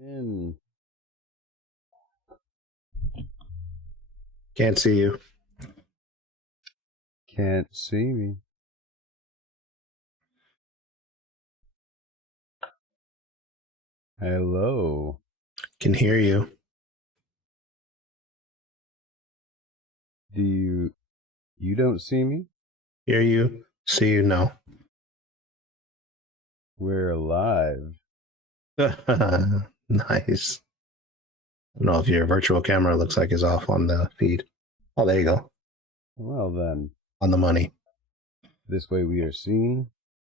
In. Can't see you. Can't see me. Hello. Can hear you. Do you don't see me? Hear you. See you. No. We're alive. Nice. I don't know if your virtual camera looks like is off on the feed. Oh, there you go. Well then, On the money. this way we are seen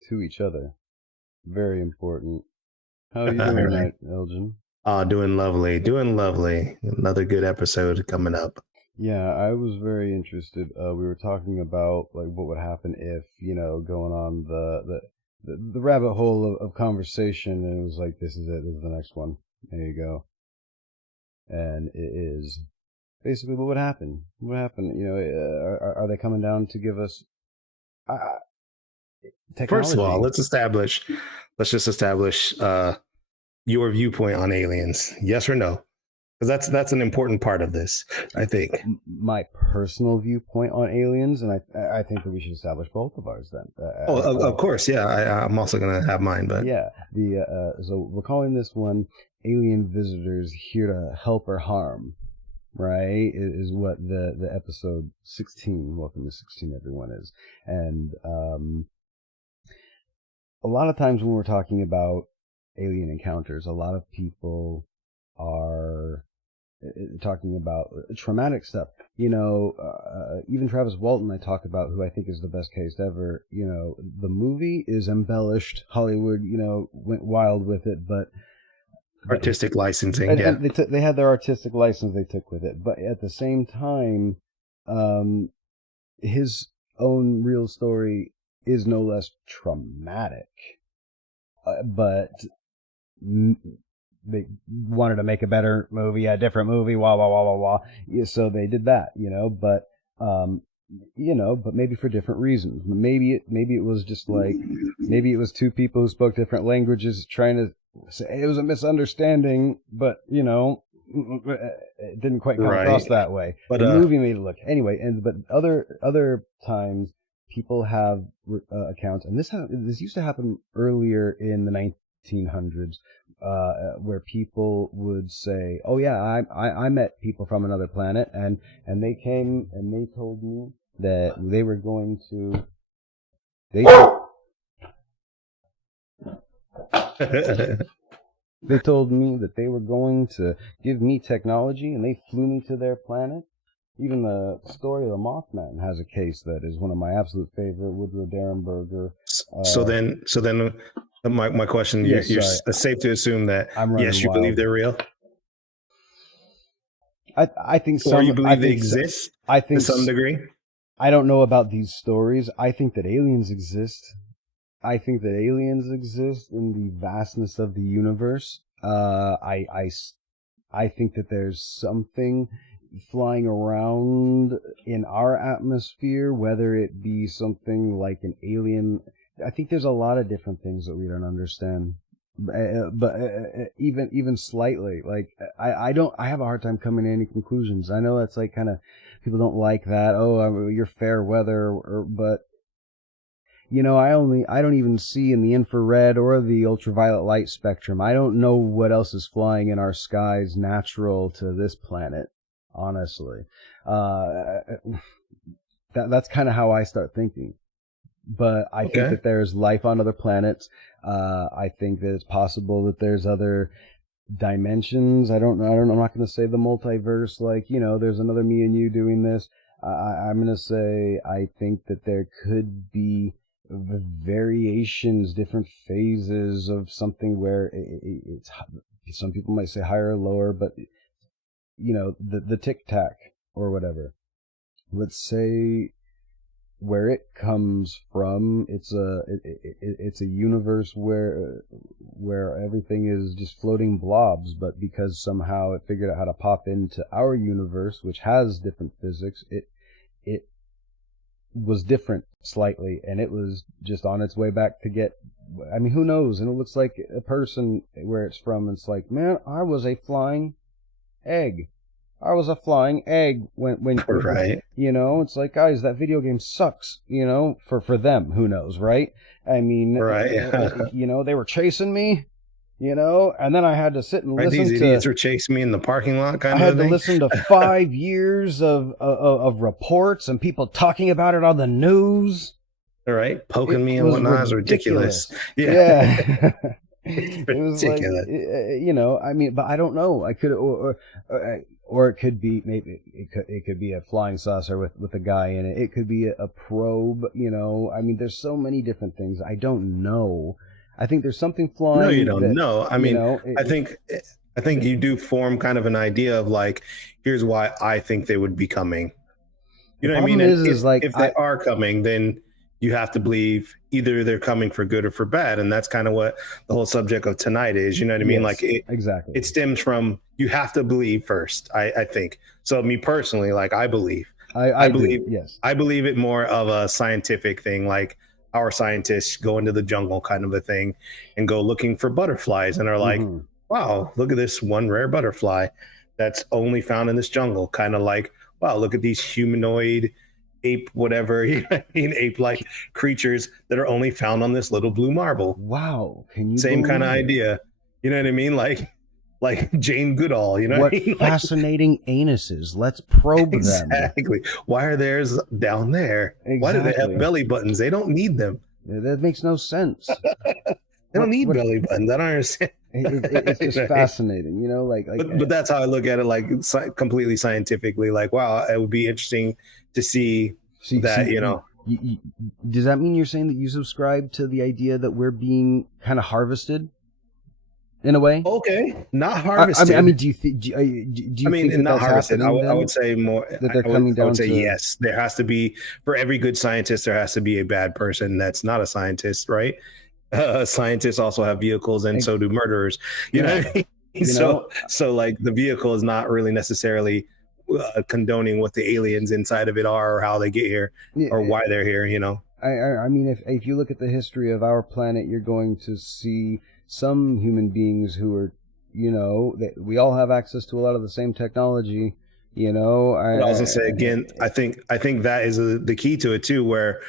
to each other. Very important. How are you doing Right. tonight, Elgin? Doing lovely. Doing lovely. Another good episode coming up. Yeah, I was very interested. We were talking about like what would happen if, going on the rabbit hole of conversation, and it was like, this is it. This is the next one. There you go. And it is basically what would happen. What would happen? Are they coming down to give us technology? First of all, let's just establish your viewpoint on aliens. Yes or no? Because that's an important part of this, I think. My personal viewpoint on aliens, and I think that we should establish both of ours then. Of course, yeah. I'm also going to have mine, but yeah. So we're calling this one "Alien Visitors Here to Help or Harm." Right, is what the episode 16, welcome to 16 everyone, is. And a lot of times when we're talking about alien encounters, a lot of people are talking about traumatic stuff. Even Travis Walton I talk about, who I think is the best case ever. The movie is embellished. Hollywood, went wild with it, but artistic licensing, and they had their artistic license they took with it, but at the same time, his own real story is no less traumatic. But they wanted to make a better movie, a different movie, wah wah wah wah wah. So they did that, but maybe for different reasons. Maybe it was just like, maybe it was two people who spoke different languages trying to say it was a misunderstanding, but it didn't quite come across that way. But the movie made it look anyway. But other times people have accounts, and this used to happen earlier in the 1900s, where people would say, "Oh yeah, I met people from another planet, and they came and they told me that they were going to they told me that they were going to give me technology, and they flew me to their planet." Even the story of the Mothman has a case that is one of my absolute favorite, Woodrow Derenberger. So then, my question: you're it's safe to assume that yes, you believe they're real. I think some. Or you believe they exist? I think to some degree. I don't know about these stories. I think that aliens exist. I think that aliens exist in the vastness of the universe. I think that there's something flying around in our atmosphere, whether it be something like an alien. I think there's a lot of different things that we don't understand. But even slightly, like I have a hard time coming to any conclusions. I know that's like kind of, people don't like that. Oh, you're fair weather, but I don't even see in the infrared or the ultraviolet light spectrum. I don't know what else is flying in our skies natural to this planet, honestly. That's kind of how I start thinking. But I think that there's life on other planets. I think that it's possible that there's other dimensions. I don't know. I'm not going to say the multiverse, like, there's another me and you doing this. I'm going to say I think that there could be variations, different phases of something where it's, some people might say higher or lower, but the tic-tac or whatever. Let's say where it comes from, it's a universe where everything is just floating blobs, but because somehow it figured out how to pop into our universe, which has different physics, it was different slightly, and it was just on its way back to get I mean, who knows? And it looks like a person where it's from. It's like, man, I was a flying egg. I was a flying egg when Right. you know, it's like, guys, that video game sucks, you know, for them, who knows, right? I mean, Right. you know, they were chasing me, you know, and then I had to sit and Right, listen these idiots were chasing me in the parking lot, kind I of had to thing. listen to 5 years of reports and people talking about it on the news. All right, poking me and whatnot is ridiculous. Yeah. It's It was like, ridiculous. you know, I mean, but I don't know. I could, or it could be, maybe it could be a flying saucer with a guy in it. It could be a probe, you know. I mean, there's so many different things. I don't know. I think there's something flying. No, you don't know. I mean, know, I think you do form kind of an idea of like, here's why I think they would be coming. You know what I mean? If they are coming, then you have to believe either they're coming for good or for bad. And that's kind of what the whole subject of tonight is. You know what I mean? Yes, like exactly. It stems from, you have to believe first, I think. So me personally, like I believe. I believe, yes. I believe it more of a scientific thing, like our scientists go into the jungle kind of a thing and go looking for butterflies and are like, wow, look at this one rare butterfly that's only found in this jungle. Kind of like, wow, look at these humanoid ape, whatever, you know what I mean, ape-like creatures that are only found on this little blue marble. Wow, can you same kind of idea? You know what I mean? Like Jane Goodall, you know what I mean? fascinating anuses. Let's probe them. Exactly. Why are theirs down there? Exactly. Why do they have belly buttons? They don't need them. That makes no sense. They don't need belly buttons. I don't understand. It's just fascinating, you know, but that's how I look at it, like completely scientifically. Like, wow, it would be interesting to see that, you know. Does that mean you're saying that you subscribe to the idea that we're being kind of harvested in a way? Okay, not harvested. I mean, do you think not harvested? I would say more that they're coming down. I would say yes. There has to be, for every good scientist, there has to be a bad person that's not a scientist, right? Scientists also have vehicles, and so do murderers. You know what I mean? So like the vehicle is not really necessarily condoning what the aliens inside of it are, or how they get here, or why they're here. You know. I mean, if you look at the history of our planet, you're going to see some human beings who are, you know, we all have access to a lot of the same technology. You know, I was gonna say again, I think that is the key to it too, where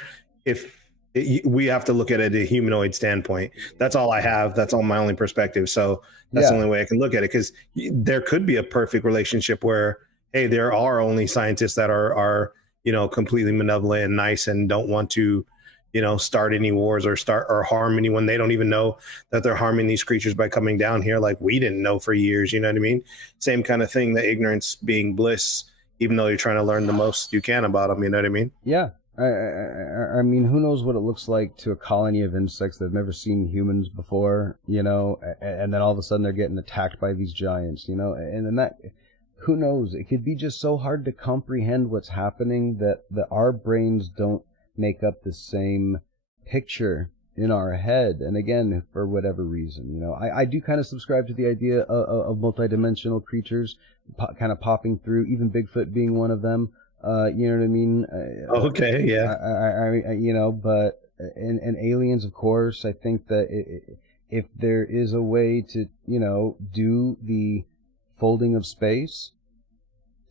we have to look at it at a humanoid standpoint. That's all I have. That's all my only perspective. So that's the only way I can look at it, because there could be a perfect relationship where, hey, there are only scientists that are, you know, completely malevolent and nice and don't want to, you know, start any wars or harm anyone. They don't even know that they're harming these creatures by coming down here. Like we didn't know for years, you know what I mean? Same kind of thing, the ignorance being bliss, even though you're trying to learn the most you can about them, you know what I mean? Yeah. I mean, who knows what it looks like to a colony of insects that have never seen humans before, you know, and then all of a sudden they're getting attacked by these giants, you know, and then that, who knows? It could be just so hard to comprehend what's happening that our brains don't make up the same picture in our head. And again, for whatever reason, you know, I do kind of subscribe to the idea of multidimensional creatures kind of popping through, even Bigfoot being one of them. You know what I mean? Okay, yeah. I you know, but and aliens, of course. I think that if there is a way to, you know, do the folding of space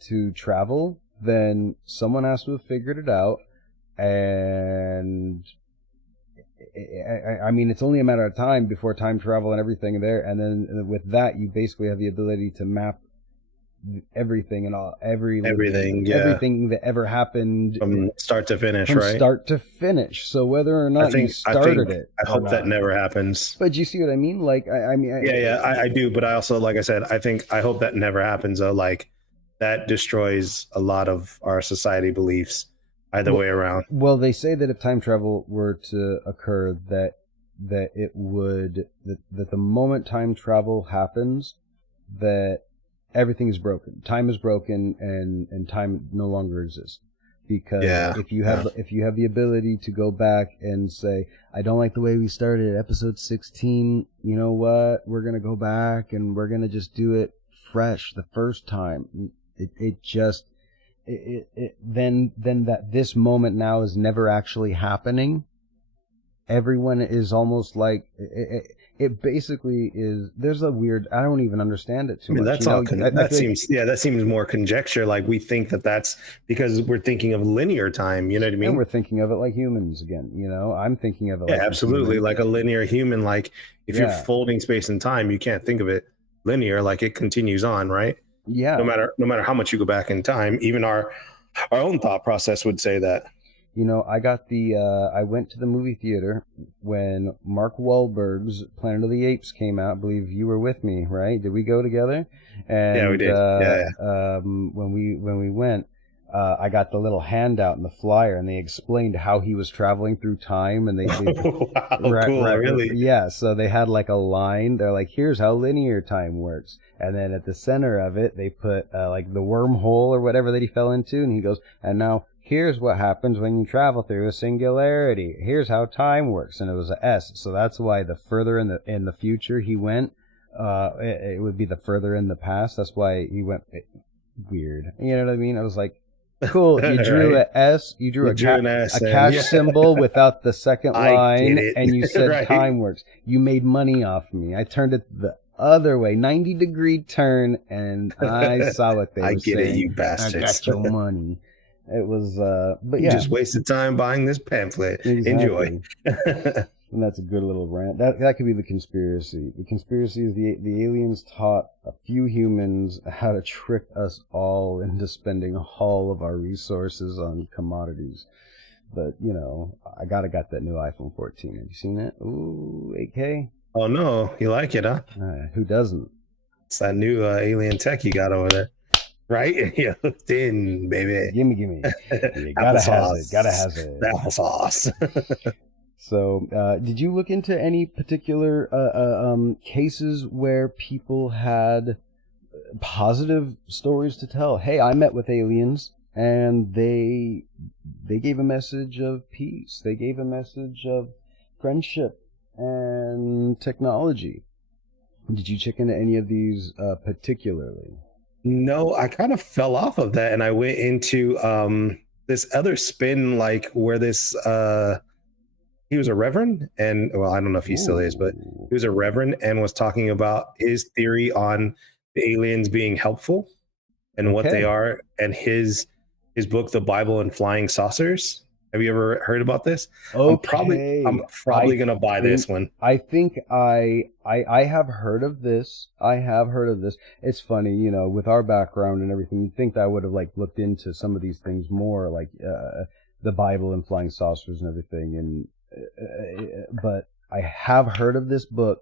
to travel, then someone has to have figured it out. And I mean, it's only a matter of time before time travel and everything there. And then with that, you basically have the ability to map everything and everything that ever happened from start to finish, from right? Start to finish. So whether or not you started it, I hope that never happens. But you see what I mean? Like, I mean, I do. But I also, like I said, I hope that never happens. Though, like that destroys a lot of our society beliefs. Either way around. Well, they say that if time travel were to occur, that it would that the moment time travel happens, that everything is broken. Time is broken, and time no longer exists. Because if you have the ability to go back and say, I don't like the way we started episode 16, you know what? We're gonna go back and we're gonna just do it fresh the first time. Then that this moment now is never actually happening. everyone is almost like it basically is. There's a weird. I don't even understand it too I mean, much. that's You know, all. That seems, yeah, that seems more conjecture. Like we think that that's because we're thinking of linear time. You know what I and mean? we're thinking of it like humans again. You know, I'm thinking of it Yeah, like a absolutely. human. Like a linear human. Like if you're Yeah, folding space and time, you can't think of it linear. Like it continues on, right? yeah. No matter how much you go back in time, even our own thought process would say that. You know, I went to the movie theater when Mark Wahlberg's Planet of the Apes came out. I believe you were with me, right? Did we go together? Yeah, we And did. Yeah, when we went, I got the little handout and the flyer, and they explained how he was traveling through time, and they yeah. Wow, right, cool. Really? yeah. So they had like a line. They're like, "Here's how linear time works," and then at the center of it, they put like the wormhole or whatever that he fell into, and he goes, "And now here's what happens when you travel through a singularity. Here's how time works," and it was a S. So that's why the further in the future he went, it would be the further in the past. That's why he went weird. You know what I mean? I was like, cool. You drew Right. a S. You drew You drew an S, a and cash yeah, symbol without the second I line, get it. and you said Right. time works. You made money off me. I turned it the other way, 90-degree turn, and I saw what they I were get it, saying. you I bastards. got your money. It was, but You yeah, just wasted time buying this pamphlet. Enjoy. exactly. And that's a good little rant. That could be the conspiracy. The conspiracy is the aliens taught a few humans how to trick us all into spending all of our resources on commodities. But you know, I got that new iPhone 14. Have you seen it? Ooh, 8K. Oh no, you like it, huh? Who doesn't? It's that new alien tech you got over there, right? You're hooked in, baby. Gimme. You gotta has it. Applesauce. Gotta has it. Applesauce. So, did you look into any particular cases where people had positive stories to tell? Hey, I met with aliens, and they gave a message of peace. They gave a message of friendship and technology. Did you check into any of these particularly? No, I kind of fell off of that, and I went into this other spin, like where this he was a reverend, and well, I don't know if he still is, but Ooh. he was a reverend and was talking about his theory on the aliens being helpful and what they Okay. are, and his book, The Bible and Flying Saucers. Have you ever heard about this? Okay. I'm probably gonna buy this one. I think I have heard of this. I have heard of this. It's funny, you know, with our background and everything, you'd think that I would have like looked into some of these things more, like the Bible and flying saucers and everything. And but I have heard of this book.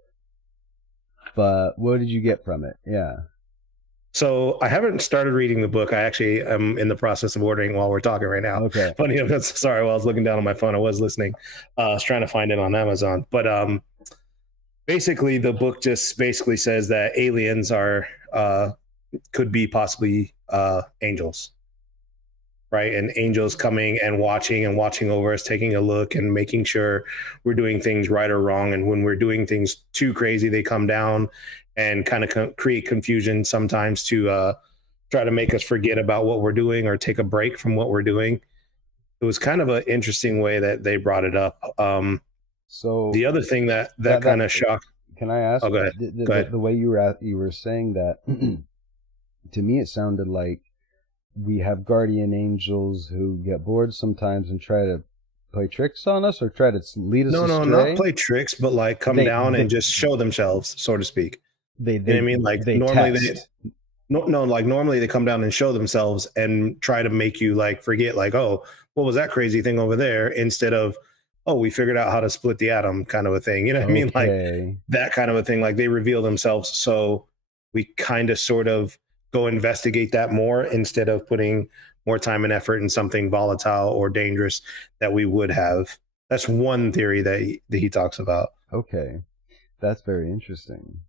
But what did you get from it? Yeah. So I haven't started reading the book. I actually am in the process of ordering while we're talking right now. Okay. Funny enough, sorry, while I was looking down on my phone, I was listening. I was trying to find it on Amazon. But basically the book just basically says that aliens are could be possibly angels, right? And angels coming and watching over us, taking a look and making sure we're doing things right or wrong. And when we're doing things too crazy, they come down and kind of create confusion sometimes to try to make us forget about what we're doing or take a break from what we're doing. It was kind of an interesting way that they brought it up. So The other thing that that kind of shocked. can I ask? Oh, go ahead. Go ahead. The way you were saying that to me, it sounded like we have guardian angels who get bored sometimes and try to play tricks on us or try to lead us No, astray. not play tricks, but like come down and just show themselves, so to speak. You know what I mean? Like normally test. like normally they come down and show themselves and try to make you like forget, like, oh, what was that crazy thing over there? Instead of, oh, we figured out how to split the atom, kind of a thing. You know what I mean? Like that kind of a thing. Like they reveal themselves, so we kind of sort of go investigate that more instead of putting more time and effort in something volatile or dangerous that we would have. That's one theory that he talks about. Okay, that's very interesting.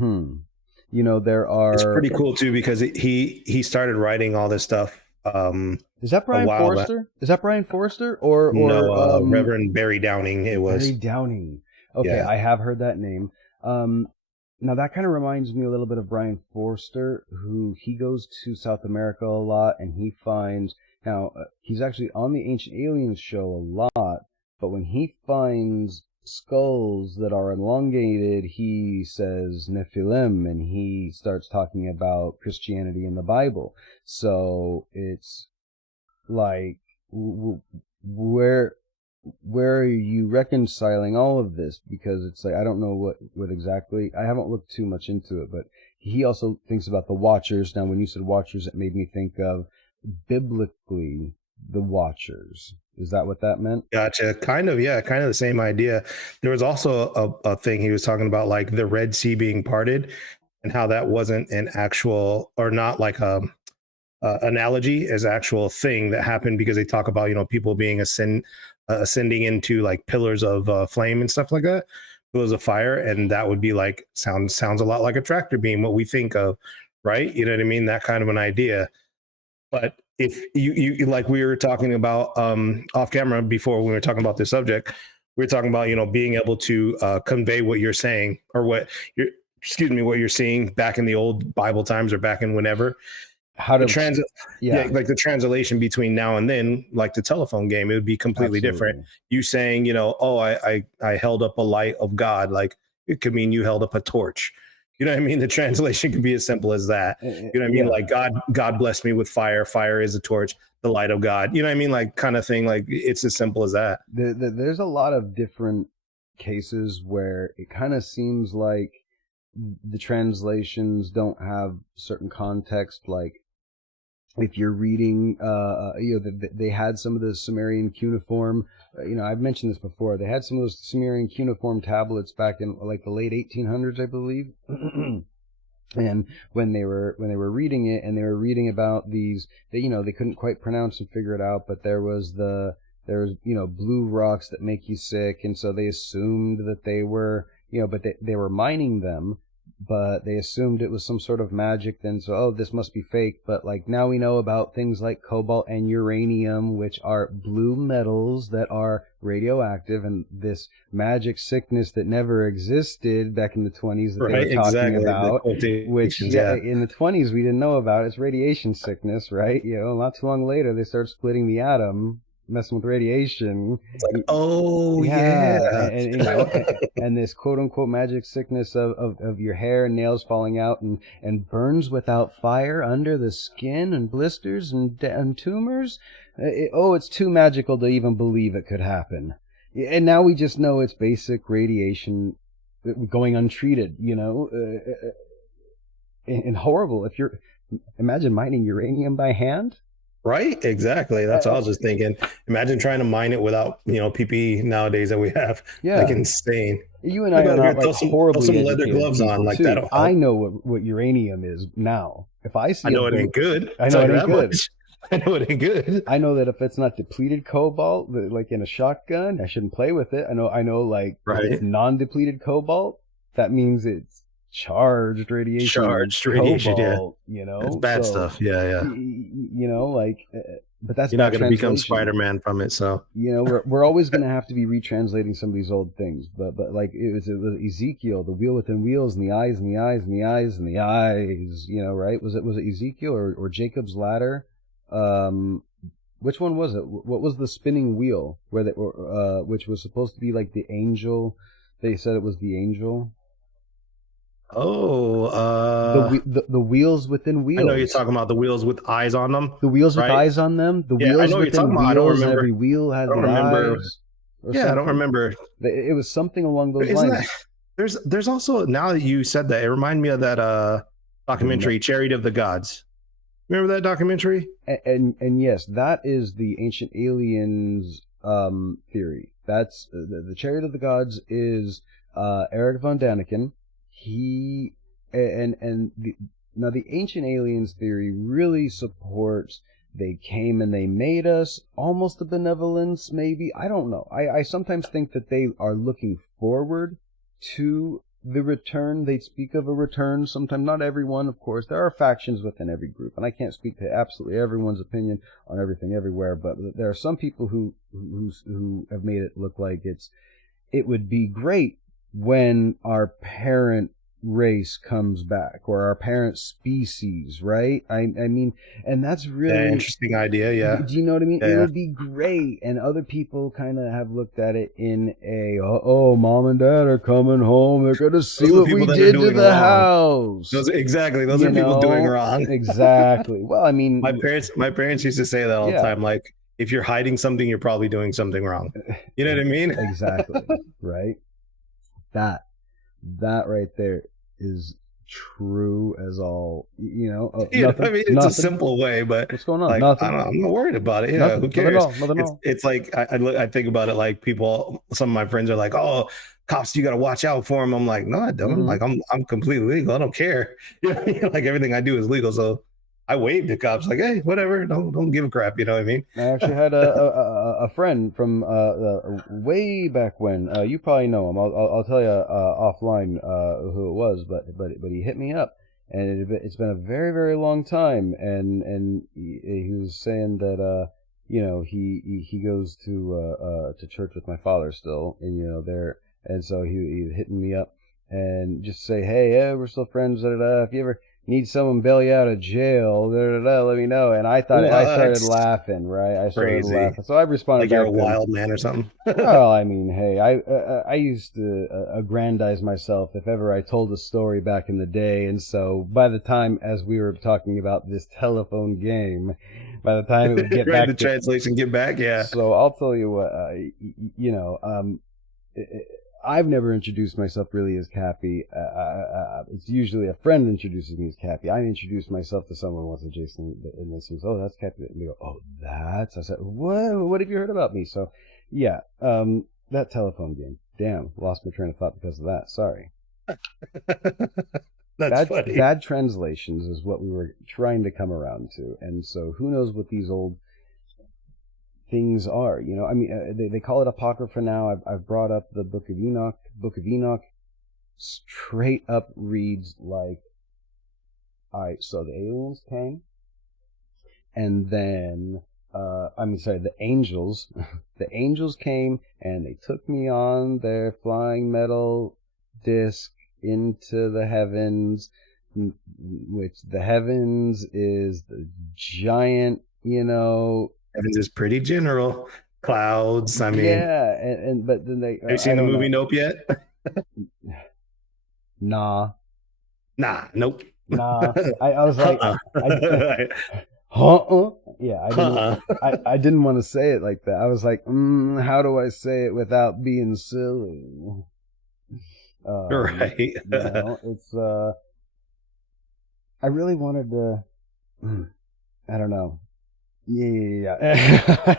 You know, there are. It's pretty cool too because he started writing all this stuff. Is that Brian Forrester? Is that Brian Forrester or no, Reverend Barry Downing? It was Barry Downing. Okay, yeah. I have heard that name. Now that kind of reminds me a little bit of Brian Forrester, who he goes to South America a lot, and he finds now he's actually on the Ancient Aliens show a lot, but when he finds skulls that are elongated, he says Nephilim, and he starts talking about Christianity in the Bible. So it's like, where are you reconciling all of this? Because it's like, I don't know what exactly, I haven't looked too much into it, but he also thinks about the Watchers. Now, when you said Watchers, it made me think of biblically the Watchers. Is that what that meant? Gotcha. Kind of, yeah, kind of the same idea. There was also a thing he was talking about, like the Red Sea being parted, and how that wasn't an actual, or not like a analogy, as actual thing that happened, because they talk about, you know, people being ascending into like pillars of flame and stuff like that, pillars of fire, and that would be like sounds a lot like a tractor beam, what we think of, right? You know what I mean? That kind of an idea. But if you like, we were talking about off camera before, when we were talking about this subject, we were talking about, you know, being able to convey what you're saying, or what you're, excuse me, what you're seeing back in the old Bible times, or back in whenever. How to Yeah, like the translation between now and then, like the telephone game, it would be completely different. You saying, you know, oh, I held up a light of God, like it could mean you held up a torch. You know what I mean? The translation could be as simple as that. You know what I mean? Yeah. Like God blessed me with fire. Fire is a torch, the light of God. You know what I mean? Like, kind of thing. Like, it's as simple as that. There's a lot of different cases where it kind of seems like the translations don't have certain context. Like, if you're reading, you know, they had some of the Sumerian cuneiform. You know, I've mentioned this before. They had some of those Sumerian cuneiform tablets back in like the late 1800s, I believe. And when they were reading it, and they were reading about these, you know, they couldn't quite pronounce and figure it out, but there was you know, blue rocks that make you sick, and so they assumed that they were, you know, but they were mining them. But they assumed it was some sort of magic, then, so, oh, this must be fake. But like, now we know about things like cobalt and uranium, which are blue metals that are radioactive, and this magic sickness that never existed back in the 20s that they were talking about, which in the 20s we didn't know about. It's radiation sickness, right? You know, not too long later they start splitting the atom, messing with radiation. It's like, oh yeah. And you know, and this quote unquote magic sickness of your hair and nails falling out, and burns without fire under the skin, and blisters and tumors. It's too magical to even believe it could happen. And now we just know it's basic radiation going untreated, you know, and horrible. Imagine mining uranium by hand. Right, exactly. That's what I was just thinking. Imagine trying to mine it without, you know, PPE nowadays that we have. Yeah, like insane. You and I are not like horribly some leather gloves on, like that. I know what uranium is now. If I see, I know it ain't good. I know it ain't good. I know it ain't good. I know that if it's not depleted cobalt, like in a shotgun, I shouldn't play with it. I know, like, right, if it's non-depleted cobalt, that means it's charged radiation. Charged radiation, cobalt, yeah. You know, it's bad stuff. Yeah. You know, like, but that's you're not going to become Spider-Man from it. So, you know, we're always going to have to be retranslating some of these old things. But like it was Ezekiel, the wheel within wheels, and the eyes and the eyes and the eyes and the eyes. You know, right? Was it Ezekiel or Jacob's ladder? Which one was it? What was the spinning wheel which was supposed to be like the angel? They said it was the angel. Oh, the wheels within wheels. I know you're talking about the wheels with eyes on them. The wheels with eyes on them. The wheels I know within wheels. I don't remember. Every wheel has eyes. I don't remember. It was something along those lines. There's also, now that you said that, it reminded me of that documentary, Chariot of the Gods. Remember that documentary? And yes, that is the Ancient Aliens theory. That's the Chariot of the Gods is Eric von Daniken. Now the Ancient Aliens theory really supports they came and they made us, almost a benevolence, maybe. I don't know. I sometimes think that they are looking forward to the return. They speak of a return. Sometimes, not everyone, of course. There are factions within every group, and I can't speak to absolutely everyone's opinion on everything everywhere, but there are some people who have made it look like it would be great when our parent race comes back, or our parent species, right? I mean, and that's really interesting idea. Yeah. Do you know what I mean? Yeah. It'll be great. And other people kind of have looked at it in a, oh, mom and dad are coming home. They're going to see what we did to the house. Those are people doing wrong. Exactly. Well, I mean, my parents used to say that all the time. Like, if you're hiding something, you're probably doing something wrong. You know what I mean? Exactly. Right. That right there is true as all, nothing, I mean, it's a simple way, but what's going on? Like, nothing. I'm not worried about it. Yeah, nothing. Who cares? Nothing at all. It's like I think about it like some of my friends are like, oh, cops, you got to watch out for them. I'm like, no, I don't. Like, I'm completely legal. I don't care. Like, everything I do is legal. So I waved at cops like, hey, whatever. Don't give a crap. You know what I mean? I actually had a friend from way back when. You probably know him. I'll tell you offline who it was, but he hit me up, and it's been a very, very long time, and he was saying that he goes to church with my father still, and there, and so he hitting me up and just say, hey, yeah, we're still friends. If you ever need someone bail you out of jail, let me know. And I thought, I started laughing, right? I started laughing. So I responded like you're a wild man or something. Well, I mean, hey, I used to aggrandize myself if ever I told a story back in the day. And so by the time, as we were talking about this telephone game, by the time it would get back the translation get back, yeah. So I'll tell you what, I've never introduced myself really as Cappy. It's usually a friend introduces me as Cappy. I introduced myself to someone once, and Jason, and this was, oh, that's Cappy. And they go, oh, that's. I said, what have you heard about me? So, yeah, that telephone game. Damn, lost my train of thought because of that. Sorry. That's funny. Bad translations is what we were trying to come around to, and so who knows what these old things are, I mean, they call it Apocrypha now. I've brought up the Book of Enoch. Book of Enoch straight up reads like, all right, so the aliens came, and then, the angels, the angels came, and they took me on their flying metal disc into the heavens, which the heavens is the giant, Heavens is pretty general. Clouds. I mean, yeah, but then they. Have you seen the movie Nope yet? Nah. Nope. Nah. I was like, Yeah, I didn't want to say it like that. I was like, how do I say it without being silly? Right. It's I really wanted to. I don't know. Yeah.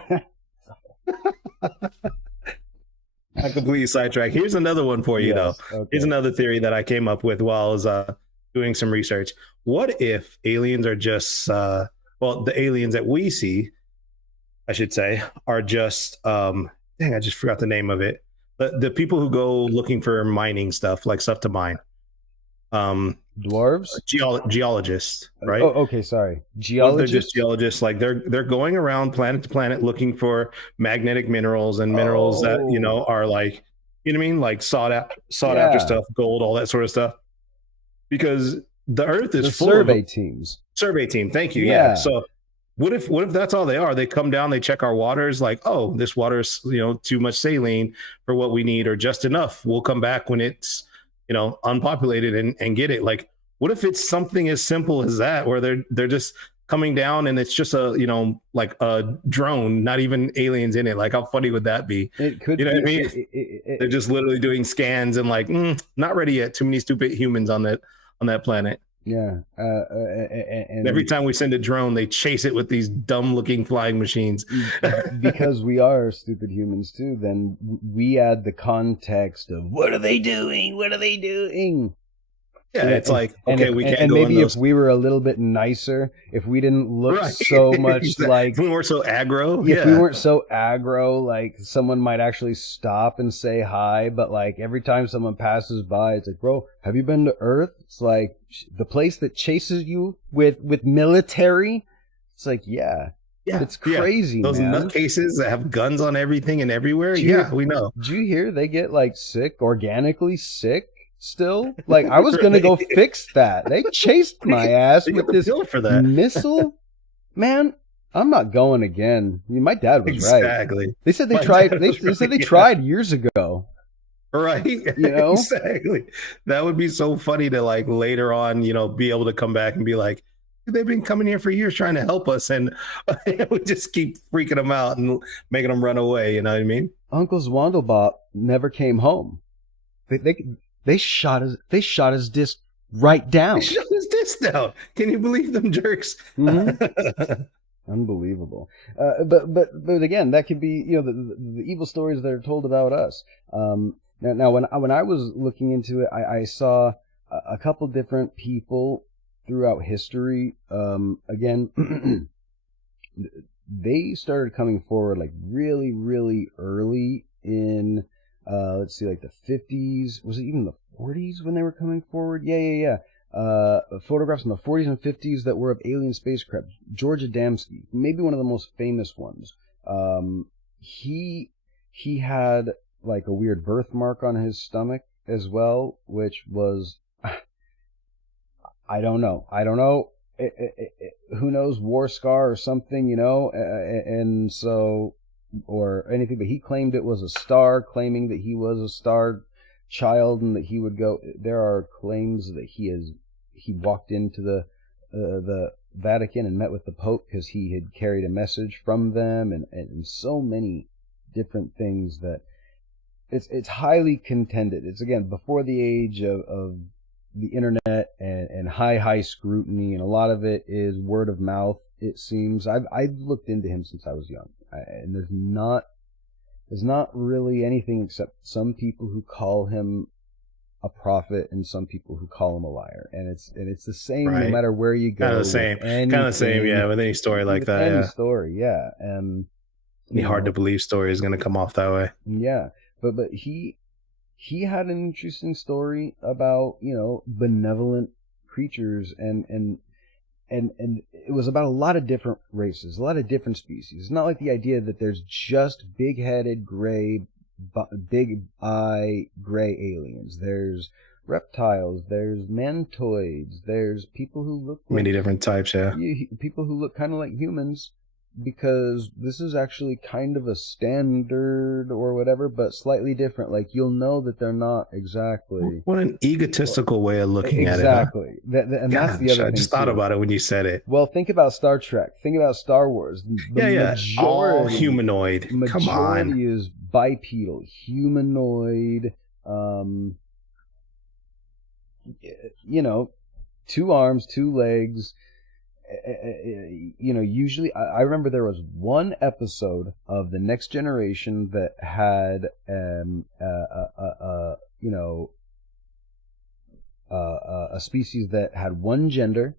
I completely sidetracked. Here's another one for you, though. Okay. Here's another theory that I came up with while I was doing some research. What if aliens are just, the aliens that we see, I should say, are just, I just forgot the name of it. The people who go looking for mining stuff, like stuff to mine. Dwarves? Geologists, right? Oh, okay, sorry. Geologists? They're just geologists. Like they're going around planet to planet looking for magnetic minerals and minerals that, are like, you know what I mean? Like sought after stuff, gold, all that sort of stuff. Because the Earth is full survey teams. Survey team. Thank you. Yeah. So what if that's all they are? They come down, they check our waters, like, oh, this water's, too much saline for what we need, or just enough. We'll come back when it's, unpopulated and get it. Like, what if it's something as simple as that, where they're just coming down and it's just a, like a drone, not even aliens in it? Like, how funny would that be? It could, what I mean? They're just literally doing scans and like, not ready yet. Too many stupid humans on that planet. Yeah. And every time we send a drone, they chase it with these dumb looking flying machines. Because we are stupid humans too, then we add the context of what are they doing? What are they doing? Yeah, it's like, okay, we can't go. And maybe if we were a little bit nicer, if we didn't look so much like, if we weren't so aggro, if we weren't so aggro, like someone might actually stop and say hi. But like every time someone passes by, it's like, bro, have you been to Earth? It's like the place that chases you with military. It's like, yeah, it's crazy. Those nutcases that have guns on everything and everywhere. We know. Did you hear they get like sick, organically sick? still. Like, I was going to go fix that. They chased my ass with this for that. missile. Man, I'm not going again. I mean, my dad was exactly. right. They said they tried. They said they tried years ago. Right. You know? Exactly. That would be so funny to like later on, you know, be able to come back and be like, they've been coming here for years trying to help us, and we just keep freaking them out and making them run away. You know what I mean? Uncle Zwandelbop never came home. They shot his disc right down. They shot his disc down. Can you believe them jerks? Mm-hmm. Unbelievable. But again, that could be, you know, the evil stories that are told about us. Now when I was looking into it, I saw a couple different people throughout history. Again, they started coming forward like really, really early in, let's see, like the 50s. Was it even the 40s when they were coming forward? Yeah. Photographs in the 40s and 50s that were of alien spacecraft. George Adamski, maybe one of the most famous ones. He had like a weird birthmark on his stomach as well, which was, I don't know. Who knows, war scar or something, you know, and so, or anything, but he claimed it was a star, claiming that he was a star child and that he would go. There are claims that he walked into the Vatican and met with the Pope because he had carried a message from them, and so many different things that it's highly contended. It's again before the age of the internet and high scrutiny, and a lot of it is word of mouth. It seems I've looked into him since I was young, and there's not really anything except some people who call him a prophet and some people who call him a liar, and it's the same right. No matter where you go. Kind of the same, yeah. With any story like that, any story, yeah. And any hard to believe story is going to come off that way. Yeah, but he had an interesting story about, you know, benevolent creatures, and it was about a lot of different races, a lot of different species. It's not like the idea that there's just big-headed, big-eye, gray aliens. There's reptiles, there's mantoids, there's people who look like, many different types, yeah. People who look kind of like humans, because this is actually kind of a standard or whatever, but slightly different. Like, you'll know that they're not exactly. What an egotistical way of looking at it. Exactly. Huh? And that's the other thing. I just thought about it when you said it. Well, think about Star Trek. Think about Star Wars. All humanoid. Come on. Majority is bipedal, humanoid, you know, 2 arms, 2 legs. You know, usually I remember there was one episode of The Next Generation that had a species that had one gender.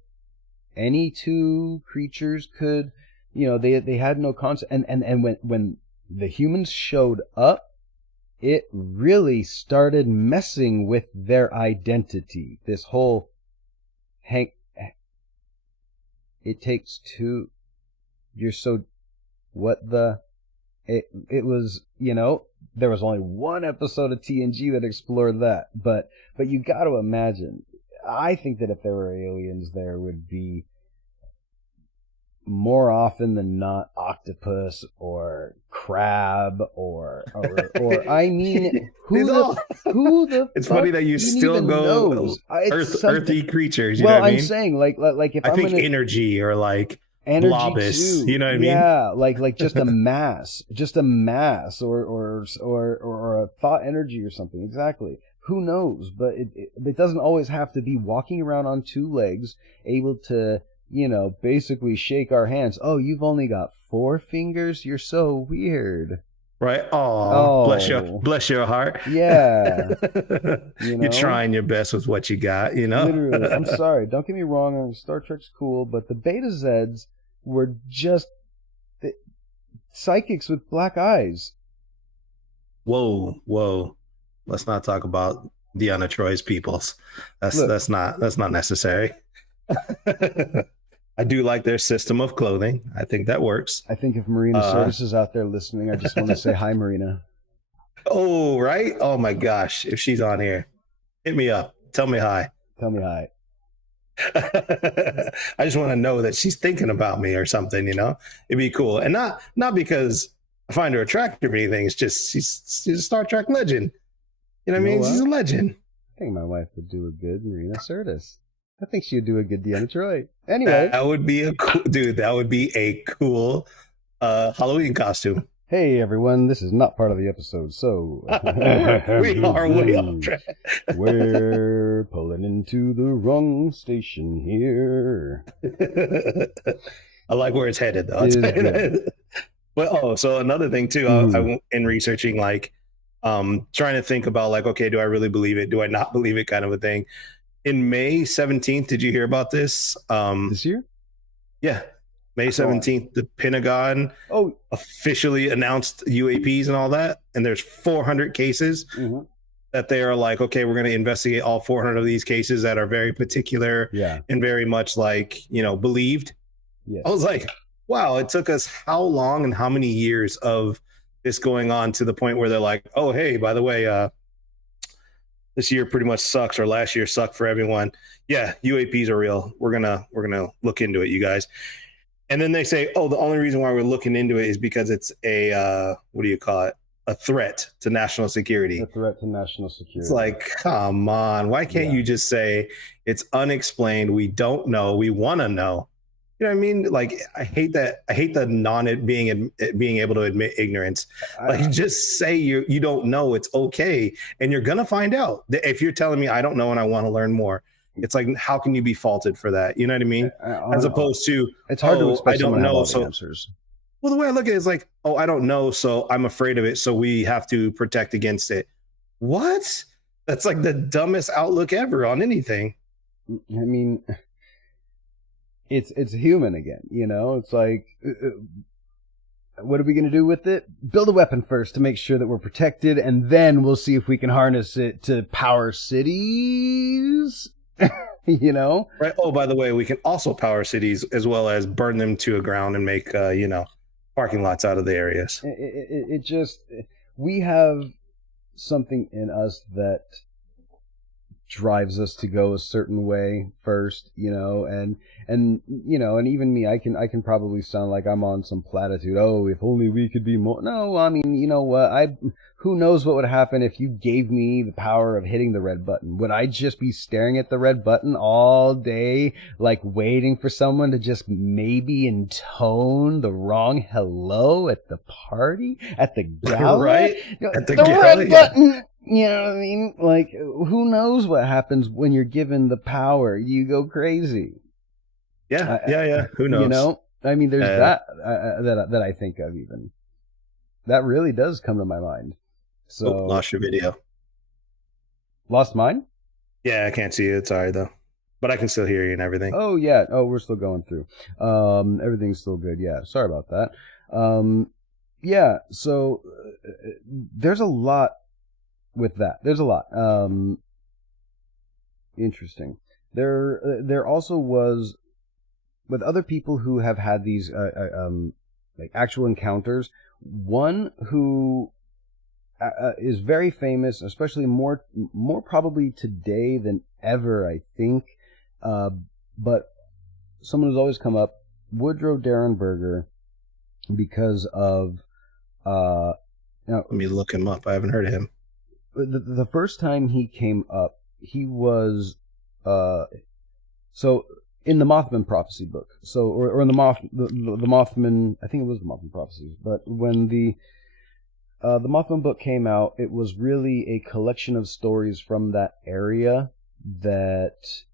Any 2 creatures could, you know, they had no concept, and when the humans showed up, it really started messing with their identity. This whole it takes 2. You're so, what the, it was, you know, there was only one episode of TNG that explored that, but you got to imagine, I think that if there were aliens, there would be more often than not octopus or crab or I mean, who the it's funny that you still go earthy creatures, you know what I mean? I'm saying like if I think energy or like blobus, you know what I mean? Yeah, like just a mass or a thought energy or something. Exactly. Who knows? But it doesn't always have to be walking around on 2 legs, able to, you know, basically shake our hands. Oh, you've only got 4 fingers? You're so weird. Right? Oh, bless your heart. Yeah. You know? You're trying your best with what you got, you know? Literally. I'm sorry. Don't get me wrong. Star Trek's cool, but the Beta Zeds were just psychics with black eyes. Whoa. Let's not talk about Deanna Troy's peoples. That's not necessary. I do like their system of clothing. I think that works. I think if Marina Sirtis is out there listening, I just want to say hi, Marina. Oh, right? Oh my gosh, if she's on here. Hit me up. Tell me hi. Tell me hi. I just want to know that she's thinking about me or something, you know? It'd be cool. And not because I find her attractive or anything. It's just she's a Star Trek legend. You know what I mean? She's a legend. I think my wife would do a good Marina Sirtis. I think she would do a good Deanna Troi. Anyway. That would be a cool dude, that would be a cool Halloween costume. Hey everyone, this is not part of the episode, so we are way off track. We're pulling into the wrong station here. I like where it's headed, though. But so another thing too, I in researching, like, trying to think about, like, okay, do I really believe it? Do I not believe it? Kind of a thing. In May 17th, did you hear about this? This year? Yeah. May 17th, the Pentagon officially announced UAPs and all that. And there's 400 cases that they are like, okay, we're going to investigate all 400 of these cases that are very particular and very much, like, you know, believed. Yes. I was like, wow, it took us how long and how many years of this going on to the point where they're like, oh, hey, by the way, this year pretty much sucks, or last year sucked for everyone. Yeah, UAPs are real. We're gonna look into it, you guys. And then they say, oh, the only reason why we're looking into it is because it's a, what do you call it? A threat to national security. A threat to national security. It's like, come on. Why can't you just say it's unexplained? We don't know. We want to know. You know what I mean? Like, I hate that. I hate the being able to admit ignorance. Like, just say you don't know. It's okay. And you're going to find out. If you're telling me I don't know and I want to learn more, it's like, how can you be faulted for that? You know what I mean? As opposed to, it's hard to expect I don't know. So answers. Well, the way I look at it is like, oh, I don't know, so I'm afraid of it, so we have to protect against it. What? That's like the dumbest outlook ever on anything. I mean, it's human again, you know? It's like, what are we going to do with it? Build a weapon first to make sure that we're protected, and then we'll see if we can harness it to power cities. You know? Right. Oh, by the way, we can also power cities as well as burn them to a ground and make, parking lots out of the areas. It just, we have something in us that drives us to go a certain way first, you know, and even me, I can probably sound like I'm on some platitude. Oh, if only we could be more. No, I mean, you know what? Who knows what would happen if you gave me the power of hitting the red button? Would I just be staring at the red button all day, like waiting for someone to just maybe intone the wrong hello at the party, at the gala? Right? At the gala, red button. You know what I mean? Like, who knows what happens when you're given the power? You go crazy. Yeah. Who knows? You know, I mean, there's that I think of even. That really does come to my mind. So lost your video. Lost mine? Yeah, I can't see you. It's all right, though. But I can still hear you and everything. Oh, yeah. Oh, we're still going through. Everything's still good. Yeah, sorry about that. Yeah, so there's a lot with that. There's a lot. Interesting. There also was, with other people who have had these like actual encounters, one who is very famous, especially more probably today than ever, I think. But someone who's always come up, Woodrow Derenberger, because of let me look him up. I haven't heard of him. The first time he came up, he was so in the Mothman prophecy book. So or in the Mothman, I think it was the Mothman prophecies. But when the Mothman book came out, it was really a collection of stories from that area that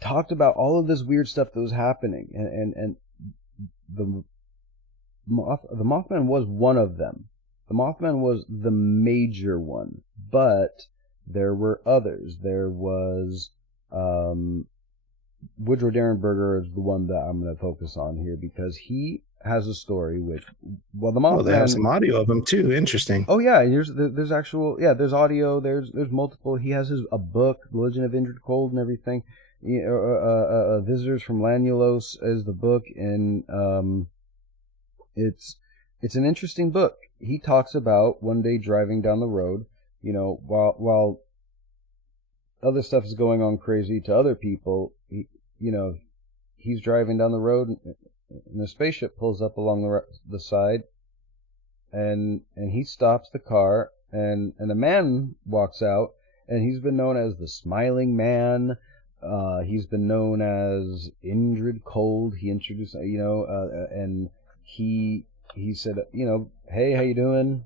talked about all of this weird stuff that was happening, and the Mothman was one of them. The Mothman was the major one, but there were others. There was Woodrow Derenberger is the one that I'm going to focus on here because he has a story which, well, the Mothman. Oh, they have some audio of him too. Interesting. Oh yeah, there's actual, yeah, there's audio. There's multiple. He has a book, The Legend of Indrid Cold, and everything. Visitors from Lanulos is the book, and it's an interesting book. He talks about one day driving down the road. while other stuff is going on crazy to other people, he's driving down the road and a spaceship pulls up along the side, and he stops the car, and a man walks out, and he's been known as the Smiling Man. He's been known as Indrid Cold. He introduced, and he said, hey, how you doing?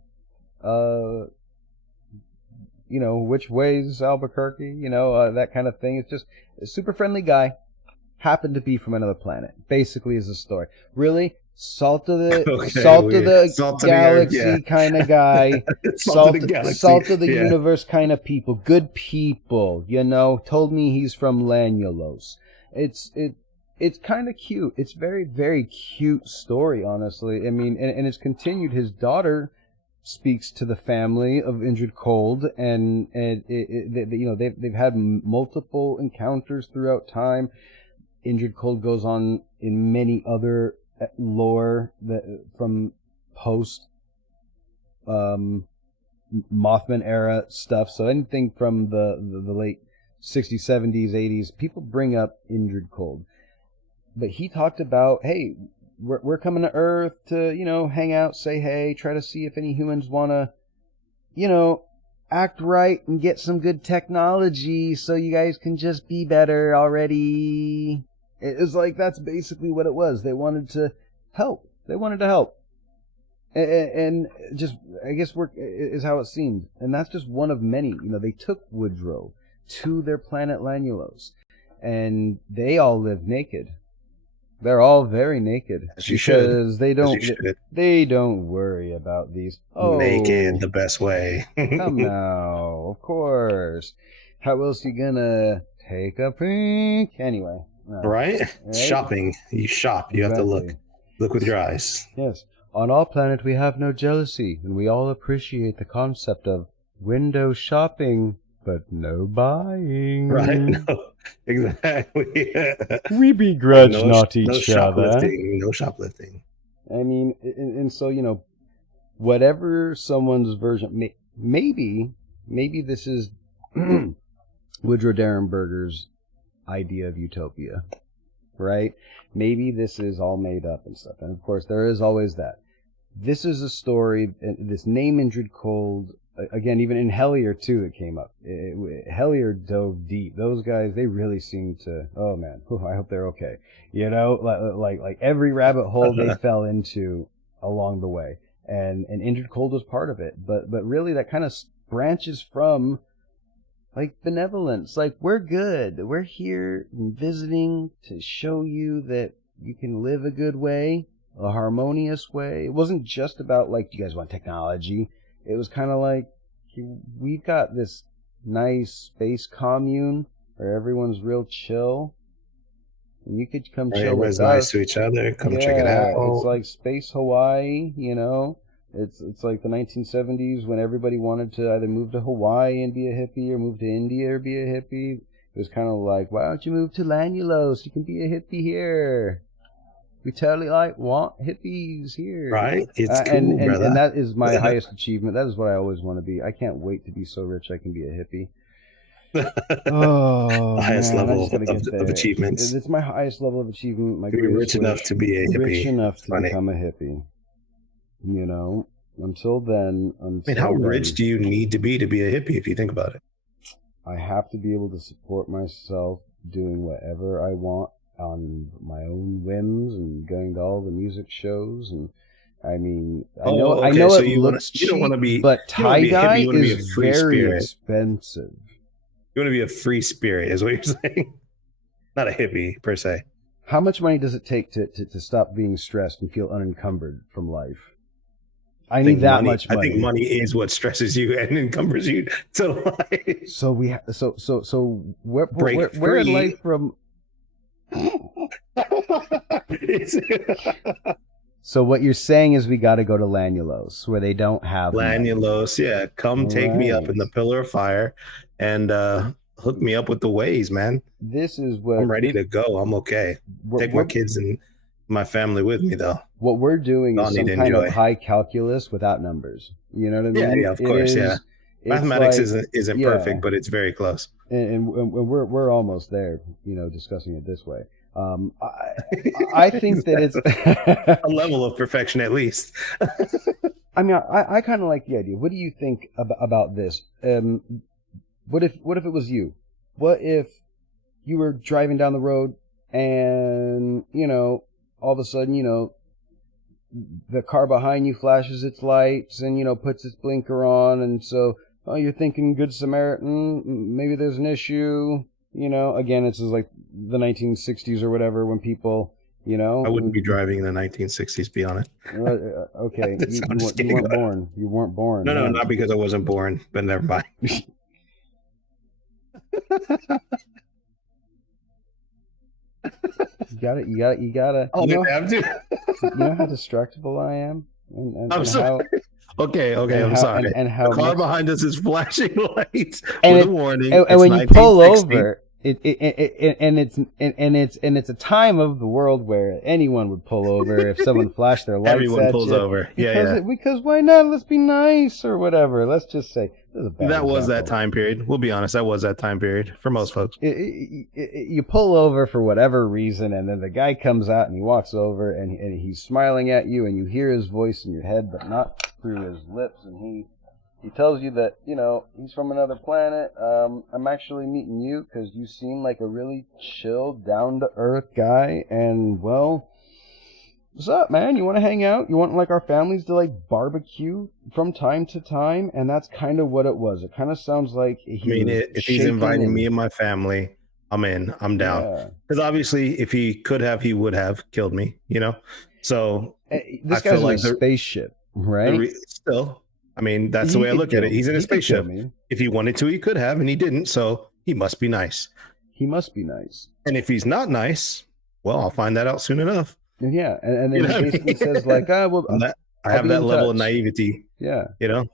Which way's Albuquerque? That kind of thing. It's just a super friendly guy. Happened to be from another planet. Basically, is the story. Really, salt of the galaxy kind of guy. Salt of the universe kind of people. Good people. Told me he's from Lanulos. It's kind of cute. It's very, very cute story, honestly. I mean, and it's continued. His daughter speaks to the family of Indrid Cold, and they've had multiple encounters throughout time. Indrid Cold goes on in many other lore from post Mothman era stuff. So anything from the late 60s, 70s, 80s, people bring up Indrid Cold. But he talked about, hey, we're coming to Earth to, hang out, say hey, try to see if any humans want to, act right and get some good technology so you guys can just be better already. It was like, that's basically what it was. They wanted to help. And just, I guess, work is how it seemed. And that's just one of many. They took Woodrow to their planet Lanulos, and they all live naked. They're all very naked because they don't worry about these. Naked the best way. Come now, of course. How else you gonna take a peek? Anyway. Right? Shopping. You shop. You have to look with your eyes. Yes. On our planet, we have no jealousy, and we all appreciate the concept of window shopping, but no buying. Right? No, exactly. We begrudge not each other. No shoplifting. I mean, and so, whatever someone's version, maybe this is Woodrow Derenberger's idea of utopia, right? Maybe this is all made up and stuff. And of course, there is always that. This is a story, this name Indrid Cold, again, even in Hellier too, it came up. Hellier dove deep. Those guys, they really seem to, oh man, I hope they're okay. Like every rabbit hole they fell into along the way. And Indrid Cold was part of it. But really that kind of branches from like benevolence. Like, we're good. We're here visiting to show you that you can live a good way, a harmonious way. It wasn't just about, like, do you guys want technology? It was kind of like, we've got this nice space commune where everyone's real chill. And you could come chill with us. Everyone's nice to each other. Come check it out. It's like Space Hawaii, It's like the 1970s when everybody wanted to either move to Hawaii and be a hippie or move to India or be a hippie. It was kind of like, why don't you move to Lanulos? You can be a hippie here. We totally want hippies here. Right? It's cool, brother. And that is my highest achievement. That is what I always want to be. I can't wait to be so rich I can be a hippie. The highest level of achievements. It's my highest level of achievement. You're rich enough to be a hippie. Rich enough to become a hippie. Until then. How rich do you need to be a hippie if you think about it? I have to be able to support myself doing whatever I want on my own whims and going to all the music shows. And I mean, I know so it looks cheap, but tie-dye is very expensive. You want to be a free spirit is what you're saying? Not a hippie per se. How much money does it take to stop being stressed and feel unencumbered from life? I need that much money. I think money is what stresses you and encumbers you to life. So we're in life from. So what you're saying is we got to go to Lanulos where they don't have Lanulos. Yeah, come take me up in the pillar of fire and hook me up with the ways, man. This is what I'm ready to go. I'm okay. Take my kids and my family with me though. What we're doing is some kind of high calculus without numbers. You know what I mean? Yeah, of course. It Mathematics like, isn't perfect, but it's very close. And we're almost there, discussing it this way. I think that it's a level of perfection at least. I mean, I kind of like the idea. What do you think about this? What if it was you? What if you were driving down the road and, all of a sudden, the car behind you flashes its lights and, puts its blinker on, and so, oh, you're thinking Good Samaritan, maybe there's an issue, again, it's just like the 1960s or whatever when people, I wouldn't be driving in the 1960s, be honest. Okay, you weren't born. You weren't born. No, not because I wasn't born, but never mind. You gotta. Oh, you have to. You know how distractible I am. I'm sorry. Okay, I'm sorry. And how the car behind us is flashing lights and with a warning. And when you pull over, it's a time of the world where anyone would pull over if someone flashed their lights. Everyone pulls over. Because why not? Let's be nice or whatever. Let's just say that was that time period. We'll be honest. That was that time period for most folks. You pull over for whatever reason, and then the guy comes out and he walks over and he's smiling at you, and you hear his voice in your head, but not through his lips, and he tells you that, he's from another planet. I'm actually meeting you because you seem like a really chill, down-to-earth guy. And, well, what's up, man? You want to hang out? You want, like, our families to, like, barbecue from time to time? And that's kind of what it was. It kind of sounds like if he's inviting me and my family, I'm in. I'm down. Because obviously, if he could have, he would have killed me, So this guy's in a spaceship, right? Still. I mean, that's the way I look at it. He's in a spaceship. If he wanted to, he could have, and he didn't. So he must be nice. He must be nice. And if he's not nice, well, I'll find that out soon enough. Yeah, and then he basically says, like, well, I have that level of naivety. Yeah.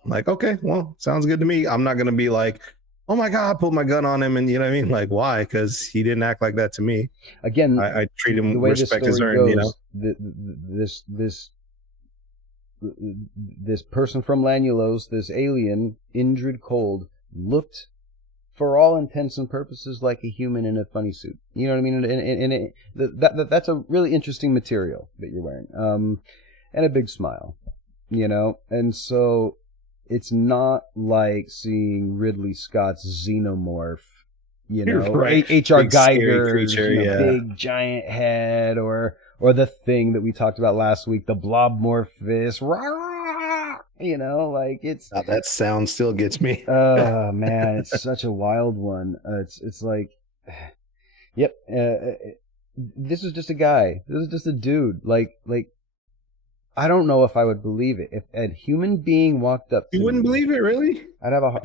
Like, okay, well, sounds good to me. I'm not going to be like, oh my God, pull my gun on him. And you know what I mean? Like, why? Because he didn't act like that to me. Again, I treat him with respect as earned, This person from Lanulos, this alien, Indrid Cold, looked, for all intents and purposes, like a human in a funny suit. You know what I mean? And that's a really interesting material that you're wearing. And a big smile, And so it's not like seeing Ridley Scott's Xenomorph, right. H.R. Geiger's creature, big giant head, or the thing that we talked about last week, the Blobmorphous, like it's... Oh, that sound still gets me. Oh, man, it's such a wild one. It's like, yep, this was just a guy. This was just a dude. Like, I don't know if I would believe it. If a human being walked up to me... You wouldn't believe it, really? I'd have a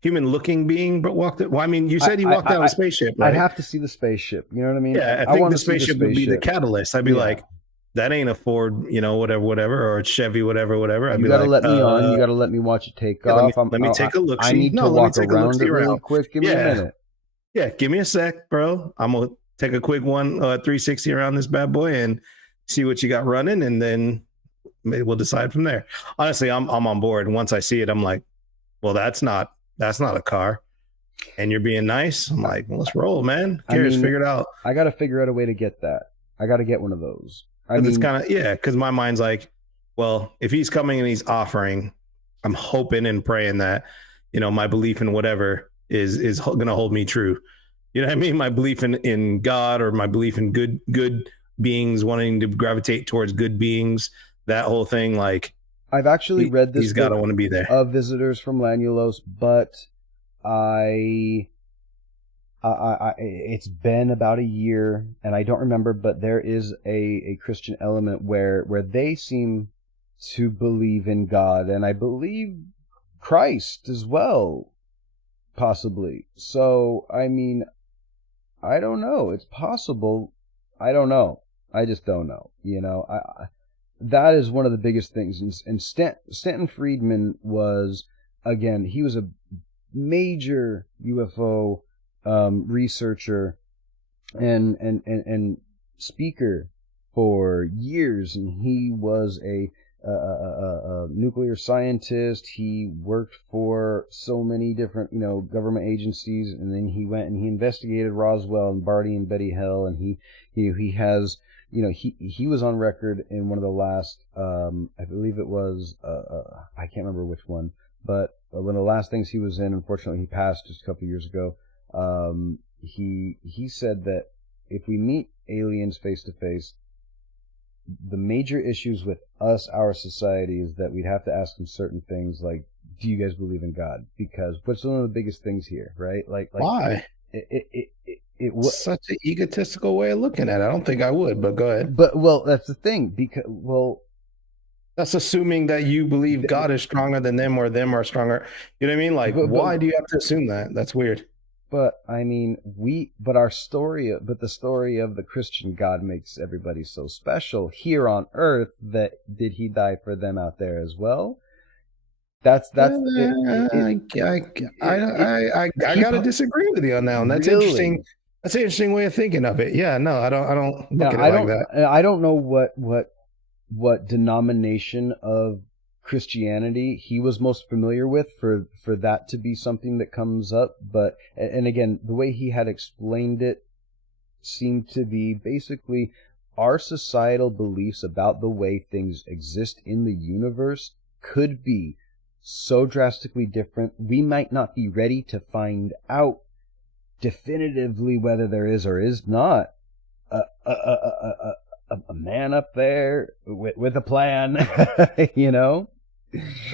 human-looking being, but walked it. Well, I mean, you said he walked out of a spaceship, right? I'd have to see the spaceship. You know what I mean? Yeah, I think the spaceship would be the catalyst. I'd be like, that ain't a Ford, whatever, or a Chevy, whatever. I'd you be gotta like, let me on. You gotta let me watch it take off. Let me take a look. I need to walk around it really quick. Give me a minute. Yeah, give me a sec, bro. I'm gonna take a quick 360 around this bad boy and see what you got running, and then we'll decide from there. Honestly, I'm on board. And once I see it, I'm like, well, that's not a car. And you're being nice. I'm like, well, let's roll, man. Figure it out. I got to figure out a way to get that. I got to get one of those. It's kind of, because my mind's like, well, if he's coming and he's offering, I'm hoping and praying that, my belief in whatever is going to hold me true. You know what I mean? My belief in God, or my belief in good beings wanting to gravitate towards good beings, that whole thing. Like, I've actually read this. He's got to want to be there. Of Visitors from Lanulos, but it's been about a year, and I don't remember, but there is a Christian element where they seem to believe in God, and I believe Christ as well, possibly. So, I mean, I don't know. It's possible. I don't know. I just don't know. That is one of the biggest things. And Stanton Friedman was, again, he was a major UFO researcher and speaker for years, and he was a a nuclear scientist. He worked for so many different, government agencies, and then he went and he investigated Roswell and Barney and Betty Hill, and he has, he was on record in one of the last, I believe it was, I can't remember which one, but one of the last things he was in, unfortunately, he passed just a couple of years ago. He said that if we meet aliens face to face, the major issues with us, our society, is that we'd have to ask them certain things like, do you guys believe in God? Because what's one of the biggest things here, right? Like why? It was such an egotistical way of looking at it. I don't think I would, but go ahead. But, well, that's the thing, because, that's assuming that you believe God is stronger than them or them are stronger. You know what I mean? Like, why do you have to assume that? That's weird. But I mean, the story of the Christian God makes everybody so special here on earth. That did he die for them out there as well? I gotta disagree with you on that one. That's really interesting. That's an interesting way of thinking of it. Yeah, no, I don't look at it like that. I don't know what denomination of Christianity he was most familiar with for that to be something that comes up, but and again, the way he had explained it seemed to be basically our societal beliefs about the way things exist in the universe could be so drastically different. We might not be ready to find out definitively whether there is or is not a man up there with a plan,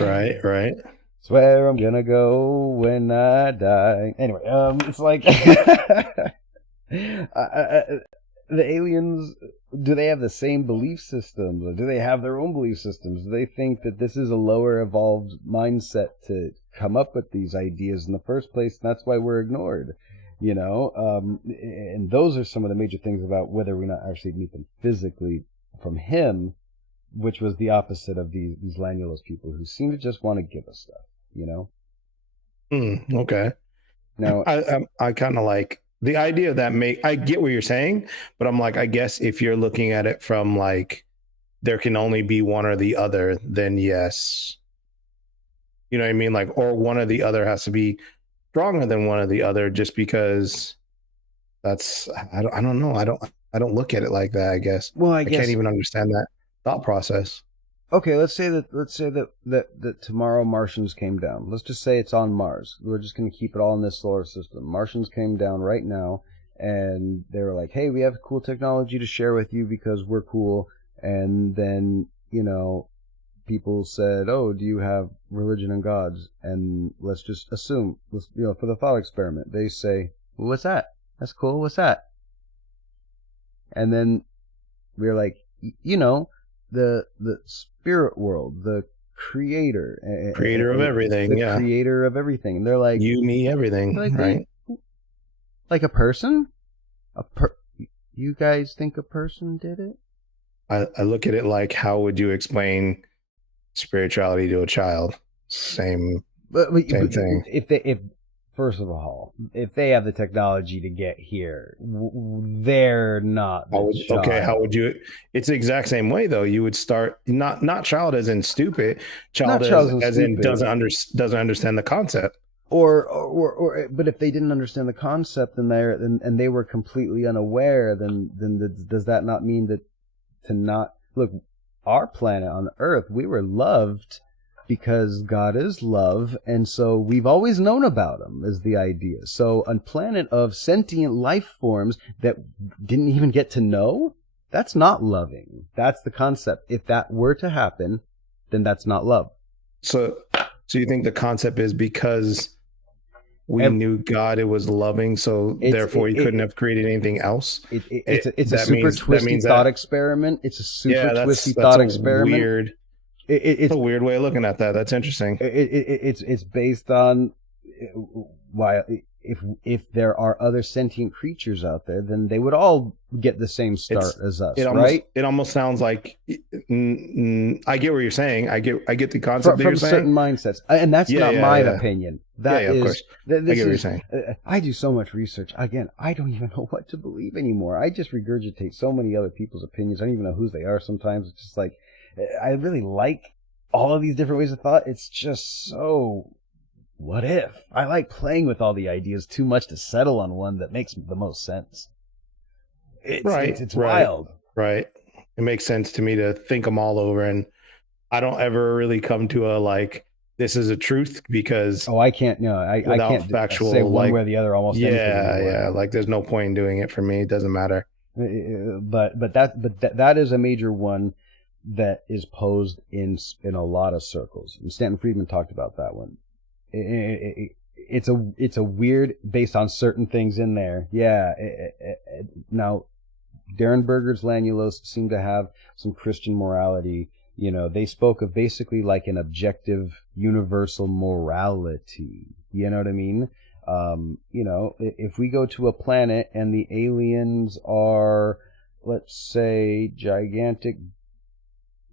Right. It's where I'm gonna go when I die. Anyway, it's like the aliens. Do they have the same belief systems, or do they have their own belief systems? Do they think that this is a lower evolved mindset to come up with these ideas in the first place, and that's why we're ignored? And those are some of the major things about whether we not actually meet them physically from him, which was the opposite of these Lanulos people who seem to just want to give us stuff, Okay. Now, I kind of like the idea of that. I get what you're saying, but I'm like, I guess if you're looking at it from like, there can only be one or the other, then yes. You know what I mean? Like, or one or the other has to be stronger than one or the other, just because that's, I don't know. I don't look at it like that, I guess. Well, I can't even understand that thought process. Okay, let's say that tomorrow Martians came down. Let's just say it's on Mars. We're just going to keep it all in this solar system. Martians came down right now, and they were like, hey, we have cool technology to share with you because we're cool. And then, people said, oh, do you have religion and gods? And let's just assume, for the thought experiment, they say, well, what's that? That's cool. What's that? And then we're like, the spirit world, the creator of everything, creator of everything. And they're like, you, me, everything, like, right? Like a person? You guys think a person did it? I look at it like, how would you explain spirituality to a child? Same thing. If first of all, if they have the technology to get here, they're not the child. Okay, how would you? It's the exact same way though. You would start not child as in stupid, child as in doesn't understand the concept. Or but if they didn't understand the concept and they were completely unaware, then does that not mean that to not look? Our planet on Earth, we were loved because God is love, and so we've always known about him, is the idea. So a planet of sentient life forms that didn't even get to know, that's not loving. That's the concept. If that were to happen, then that's not love. So you think the concept is because we knew God, it was loving, so therefore he couldn't have created anything else? It's a super twisty thought experiment. It's a super twisty thought experiment. It's a weird way of looking at that. That's interesting. It's based on why if there are other sentient creatures out there, then they would all get the same start as us, right? It almost sounds like I get what you're saying. I get the concept from certain mindsets, and that's not my opinion. That is, of course. I get what you're saying. I do so much research. Again, I don't even know what to believe anymore. I just regurgitate so many other people's opinions. I don't even know whose they are sometimes. It's just like, I really like all of these different ways of thought. It's just so, what if? I like playing with all the ideas too much to settle on one that makes the most sense. It's wild. Right. It makes sense to me to think them all over, and I don't ever really come to a like, this is a truth, because I can't factual, say one like, way or the other almost anything. Yeah, like there's no point in doing it for me. It doesn't matter. But that is a major one that is posed in a lot of circles. And Stanton Friedman talked about that one. It's a weird, based on certain things in there. Yeah. Now, Darren Berger's Lanulos seem to have some Christian morality. You know, they spoke of basically like an objective, universal morality. You know what I mean? You know, if we go to a planet and the aliens are, let's say, gigantic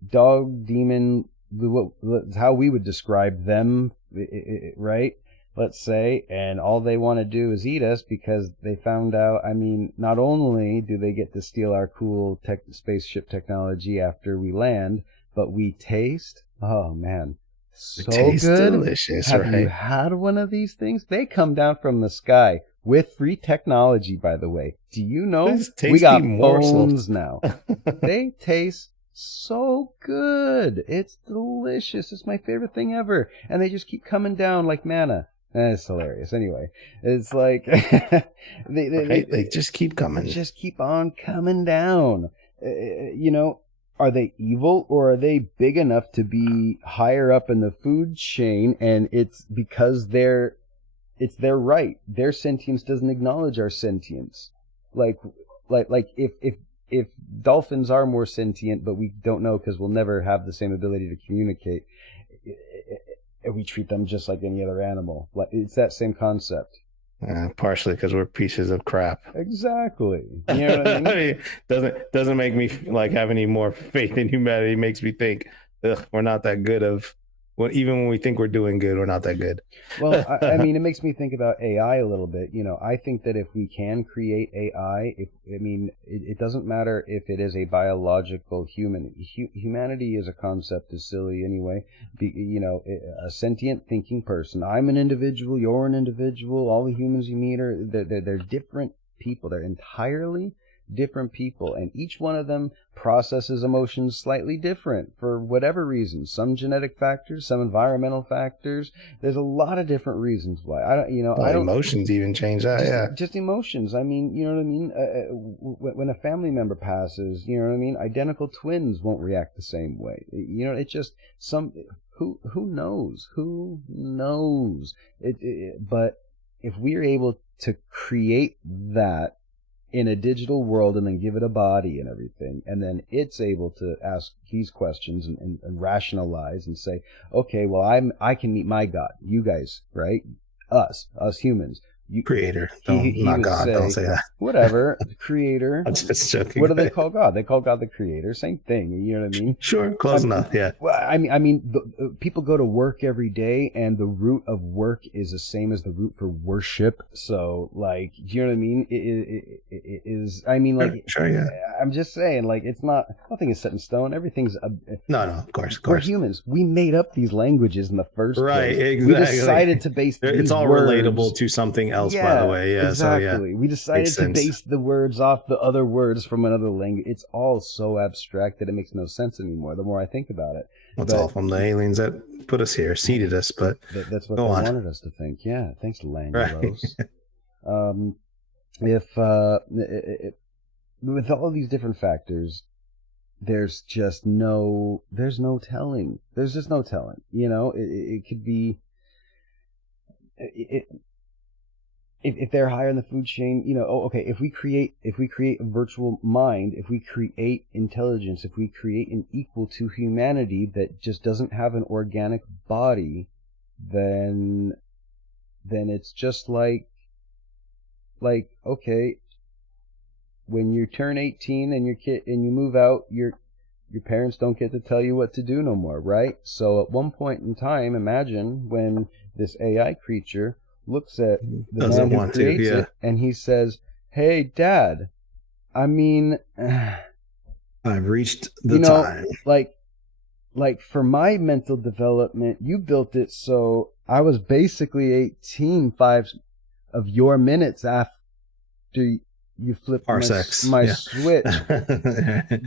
dog demon, how we would describe them, right? Let's say, and all they want to do is eat us because they found out, I mean, not only do they get to steal our cool spaceship technology after we land, but we taste, oh man, so good. Delicious. Have you had one of these things? They come down from the sky with free technology, by the way. Do you know we got phones now? They taste so good. It's delicious. It's my favorite thing ever. And they just keep coming down like manna. It's hilarious. Anyway, it's like they just keep coming. Just keep on coming down. You know, are they evil, or are they big enough to be higher up in the food chain? And it's because it's their right. Their sentience doesn't acknowledge our sentience. Like if dolphins are more sentient, but we don't know because we'll never have the same ability to communicate, we treat them just like any other animal. Like, it's that same concept. Partially because we're pieces of crap. Exactly. You know what I mean? I mean, doesn't make me like have any more faith in humanity. It makes me think, we're not that good of. Well, even when we think we're doing good, we're not that good. Well, I mean, it makes me think about AI a little bit. You know, I think that if we can create AI, it doesn't matter if it is a biological human. Humanity as a concept is silly anyway. You know, a sentient thinking person. I'm an individual. You're an individual. All the humans you meet they're different people. They're entirely different people, and each one of them processes emotions slightly different for whatever reasons. Some genetic factors, some environmental factors. There's a lot of different reasons why. Emotions even change that. Just emotions. I mean, you know what I mean? When a family member passes, you know what I mean? Identical twins won't react the same way. You know, it's just who knows? Who knows? But if we're able to create that in a digital world and then give it a body and everything, and then it's able to ask these questions and rationalize and say, okay, well, I can meet my God. You guys, right? Us humans. Creator. Not God. Don't say that. Whatever. Creator. I'm just joking. What do they call God? They call God the creator. Same thing. You know what I mean? Sure. Close enough. Yeah. Well, I mean, people go to work every day, and the root of work is the same as the root for worship. So, like, do you know what I mean? It is. I mean, like, sure, yeah. I'm just saying, like, it's not. Nothing is set in stone. Everything's. No, of course. We're humans. We made up these languages in the first place. Right. Exactly. We decided to base. It's all words. Relatable to something else. By the way, yeah. Exactly. So, yeah. We decided to base the words off the other words from another language. It's all so abstract that it makes no sense anymore. The more I think about it, it's all from the aliens that put us here, seeded us. But that's what they wanted us to think. Yeah. Thanks, Langelos. Right. With all of these different factors, there's no telling. There's just no telling. You know, it could be. If they're higher in the food chain, you know, okay, if we create a virtual mind, if we create intelligence, if we create an equal to humanity that just doesn't have an organic body, then it's just like, okay, when you turn 18 and you move out, your parents don't get to tell you what to do no more, right? So at one point in time, imagine when this AI creature looks at the man who creates it, and he says, "Hey, Dad, I mean, I've reached the time. Like, like for my mental development, you built it so I was basically 18 five of your minutes after you flipped Parsecs. my Yeah. switch.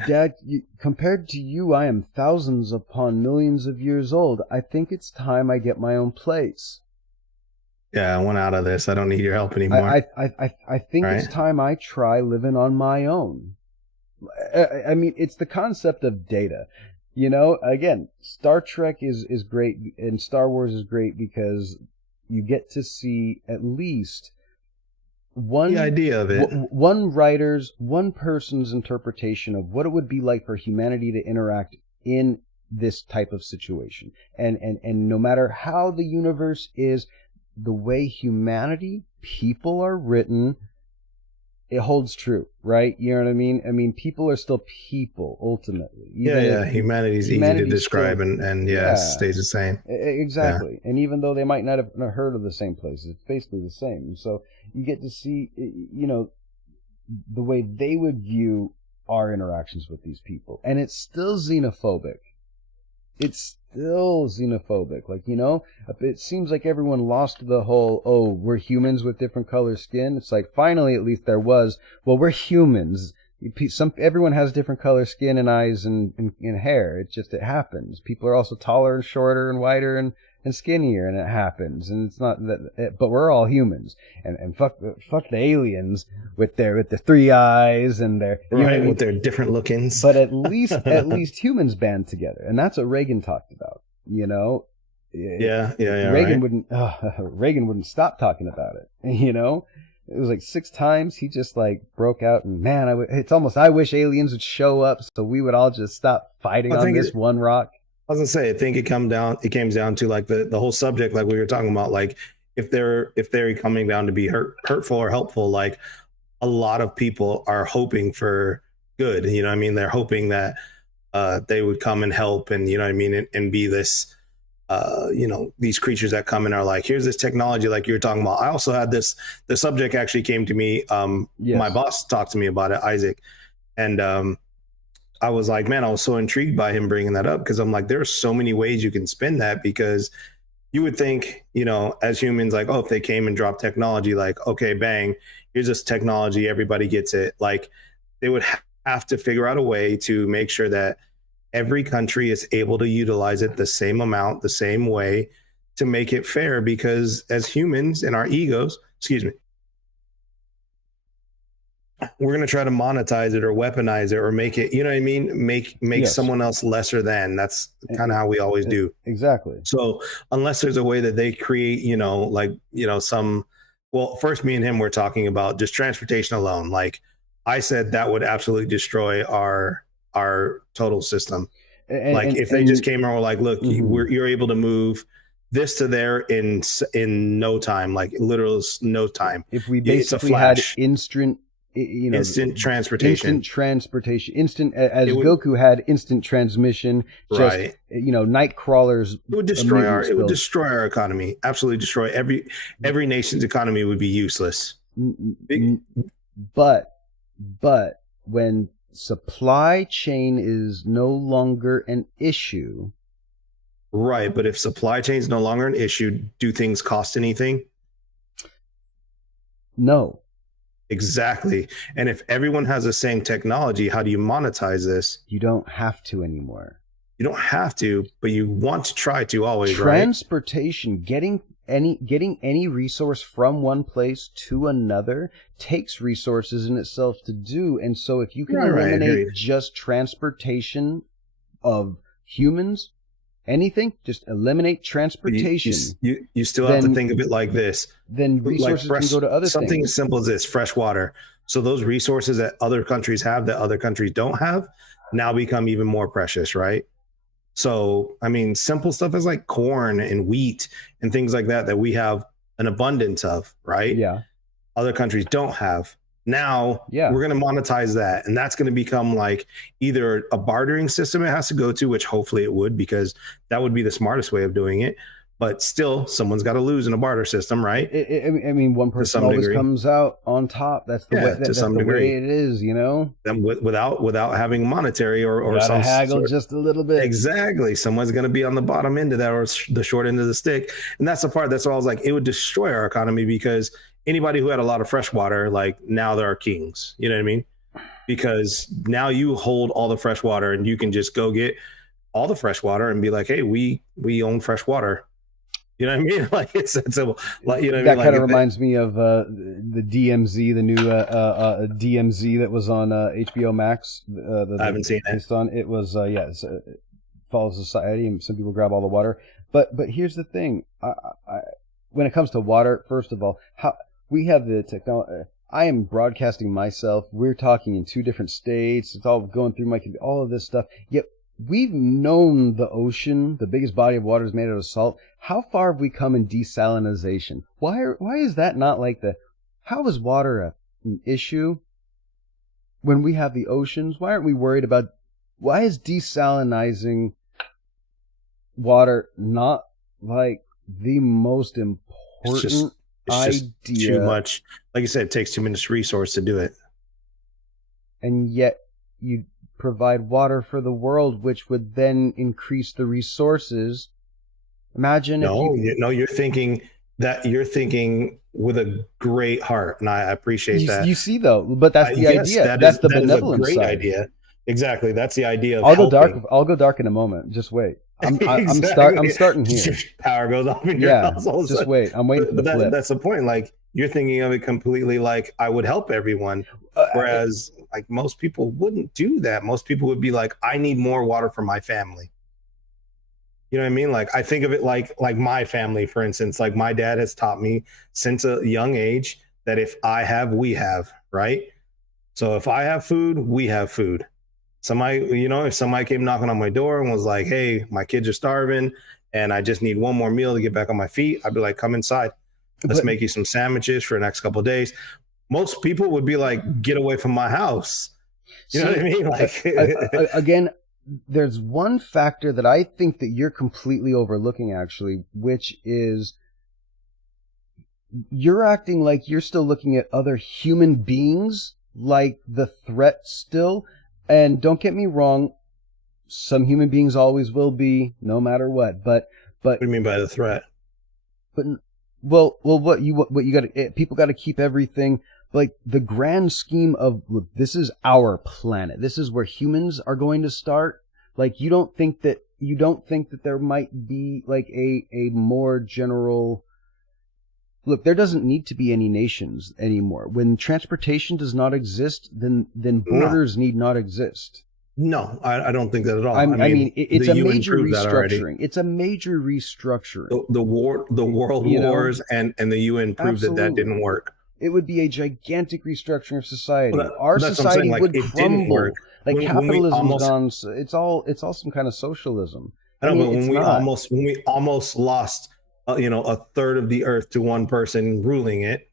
Dad, compared to you, I am thousands upon millions of years old. I think it's time I get my own place. Yeah, I want out of this. I don't need your help anymore. I think it's time I try living on my own. I mean, it's the concept of data. You know, again, Star Trek is great and Star Wars is great because you get to see at least the idea of it. One person's interpretation of what it would be like for humanity to interact in this type of situation. And no matter how the universe is, the way people are written, it holds true, right? You know what I mean? I mean, people are still people, ultimately. Humanity's easy to describe, and it stays the same. Exactly. Yeah. And even though they might not have heard of the same places, it's basically the same. So you get to see, you know, the way they would view our interactions with these people. And it's still xenophobic. Like, you know, it seems like everyone lost the whole, oh, we're humans with different color skin. It's like, finally, at least there was, well, we're humans. Everyone has different color skin and eyes and hair. It happens. People are also taller and shorter and wider and skinnier, and it happens. And it's not that, but we're all humans. And fuck the aliens with their three eyes and their, with their different lookings. But at least humans band together, and that's what Reagan talked about. You know. Reagan wouldn't stop talking about it. You know. It was like 6 times he just like broke out, and man, it's almost I wish aliens would show up so we would all just stop fighting on this one rock. I was gonna say, I think it came down to like the whole subject, like we were talking about, like if they're coming down to be hurtful or helpful, like a lot of people are hoping for good. You know what I mean? They're hoping that they would come and help, and you know what I mean, and be this. These creatures that come and are like, here's this technology, like you were talking about. I also had the subject actually came to me. Yes. My boss talked to me about it, Isaac. And I was like, man, I was so intrigued by him bringing that up, because I'm like, there are so many ways you can spin that, because you would think, you know, as humans, like, oh, if they came and dropped technology, like, okay, bang, here's this technology, everybody gets it. Like, they would have to figure out a way to make sure that every country is able to utilize it the same amount, the same way, to make it fair, because as humans and our egos, we're going to try to monetize it or weaponize it or make it, you know what I mean? Make yes. someone else lesser than. That's kind of how we always do. Exactly. So unless there's a way that they create, you know, like, you know, first me and him were talking about just transportation alone. Like I said, that would absolutely destroy our total system. If they just came and were like, look, mm-hmm. you're able to move this to there in no time, like literal no time. If we basically had instant transportation, as Goku had instant transmission, just, right? You know, night crawlers. It would destroy our economy. Absolutely destroy every nation's economy would be useless. But when supply chain is no longer an issue. Right, but if supply chain is no longer an issue, do things cost anything? No. Exactly. And if everyone has the same technology, how do you monetize this? You don't have to anymore. You don't have to, but you want to try to always, Transportation, right? Getting any resource from one place to another takes resources in itself to do. And so if you can eliminate just transportation of humans, anything, just eliminate transportation. You still have to think of it like this. Then resources can go to other something things. As simple as this, fresh water. So those resources that other countries have that other countries don't have now become even more precious, right? So, I mean, simple stuff is like corn and wheat and things like that we have an abundance of, right? Yeah. Other countries don't have. Now, we're going to monetize that. And that's going to become like either a bartering system it has to go to, which hopefully it would, because that would be the smartest way of doing it. but still someone's got to lose in a barter system, right? I mean, one To person some always degree. comes out on top. That's the way. Yeah, to That's some the way degree. it is, you know. Then without having monetary You or gotta some haggle sort. just a little bit. Exactly. Someone's going to be on the bottom end of that or the short end of the stick. And that's the part. That's what I was like, it would destroy our economy because anybody who had a lot of fresh water, like now they're kings. You know what I mean? Because now you hold all the fresh water and you can just go get all the fresh water and be like, hey, we own fresh water. You know what I mean? Like it's a like, you know what I mean? That kind of like reminds me of the DMZ, the new DMZ that was on HBO Max. I haven't seen it. Based on it was it follows society, and some people grab all the water. But here's the thing: when it comes to water, first of all, how we have the technology. I am broadcasting myself. We're talking in 2 different states. It's all going through my computer, all of this stuff. Yet we've known the ocean, the biggest body of water is made out of salt. How far have we come in desalinization? Why is that not like how is water an issue when we have the oceans? Why aren't we worried about, why is desalinizing water not like the most important it's idea? Too much. Like you said, it takes too much resource to do it. And yet you provide water for the world, which would then increase the resources. Imagine you're thinking with a great heart, and I appreciate that. You see, though, but that's the idea. That's the benevolent side. Idea. Exactly, that's the idea. I'll go dark in a moment. Just wait. I'm starting here. Power goes off in your house. Just wait. I'm waiting for the flip. That's the point. Like you're thinking of it completely like I would help everyone, whereas like most people wouldn't do that. Most people would be like, I need more water for my family. You know what I mean? Like I think of it like my family, for instance. Like my dad has taught me since a young age that if I have, we have, right? So if I have food, we have food. If somebody came knocking on my door and was like, hey, my kids are starving and I just need one more meal to get back on my feet, I'd be like, come inside. Let's make you some sandwiches for the next couple of days. Most people would be like, get away from my house. You know what I mean? Like again, there's one factor that I think that you're completely overlooking, actually, which is you're acting like you're still looking at other human beings like the threat still. And don't get me wrong, some human beings always will be, no matter what. But what do you mean by the threat? But what you got? People got to keep everything like the grand scheme of, look, this is our planet. This is where humans are going to start. Like you don't think that there might be like a more general. Look, there doesn't need to be any nations anymore. When transportation does not exist, then borders need not exist. No, I don't think that at all. I mean it's a major restructuring. It's a major restructuring. The world wars and the UN proved that didn't work. It would be a gigantic restructuring of society. Our society would crumble. Like capitalism is gone. It's all some kind of socialism. I know, but when we almost lost a third of the earth to one person ruling it,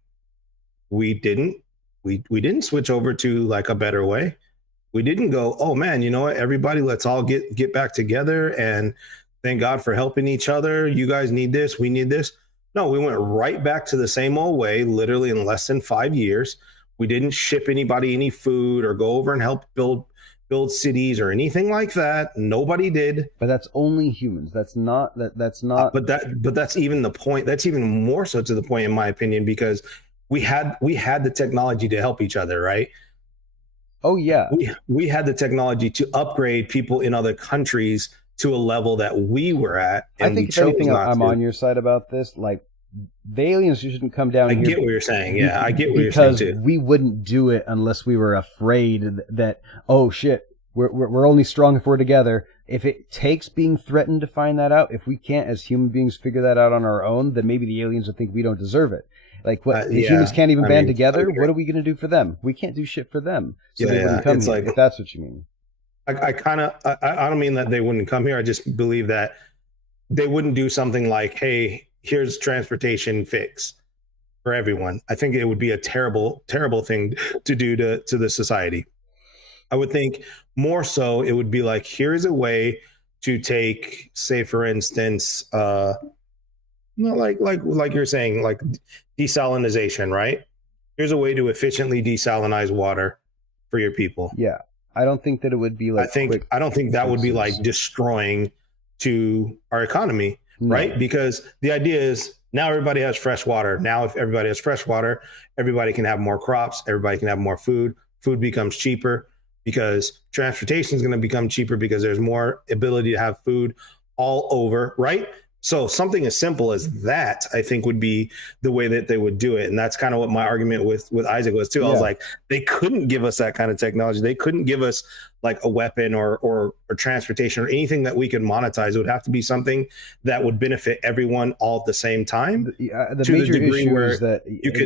we didn't switch over to like a better way. We didn't go, oh man, you know what, everybody, let's all get back together and thank God for helping each other. You guys need this, we need this. No, we went right back to the same old way, literally in less than 5 years. We didn't ship anybody any food or go over and help build cities or anything like that. Nobody did. But that's only humans. That's not. But that's even the point. That's even more so to the point, in my opinion, because we had the technology to help each other, right? Oh yeah. We had the technology to upgrade people in other countries to a level that we were at. And I think if anything, I'm on your side about this. Like, the aliens shouldn't come down here. I get what you're saying. Yeah, I get what you're saying too. Because we wouldn't do it unless we were afraid that, oh shit, we're only strong if we're together. If it takes being threatened to find that out, if we can't as human beings figure that out on our own, then maybe the aliens will think we don't deserve it. Like, what, the humans can't even band together? What are we going to do for them? We can't do shit for them. So they wouldn't come here, if that's what you mean. I don't mean that they wouldn't come here. I just believe that they wouldn't do something like, hey, here's transportation fix for everyone. I think it would be a terrible, terrible thing to do to the society. I would think more so it would be like, here's a way to take, say, for instance, No, like you're saying, like desalinization, right? Here's a way to efficiently desalinize water for your people. Yeah. I don't think that it would be like quick I don't think that would be fixes. like destroying to our economy, No. right? Because the idea is now everybody has fresh water. Now, if everybody has fresh water, everybody can have more crops, everybody can have more food. Food becomes cheaper because transportation is going to become cheaper because there's more ability to have food all over, right? So something as simple as that, I think, would be the way that they would do it. And that's kind of what my argument with Isaac was too. I was like, they couldn't give us that kind of technology. They couldn't give us like a weapon or transportation or anything that we could monetize. It would have to be something that would benefit everyone all at the same time. The major issue is that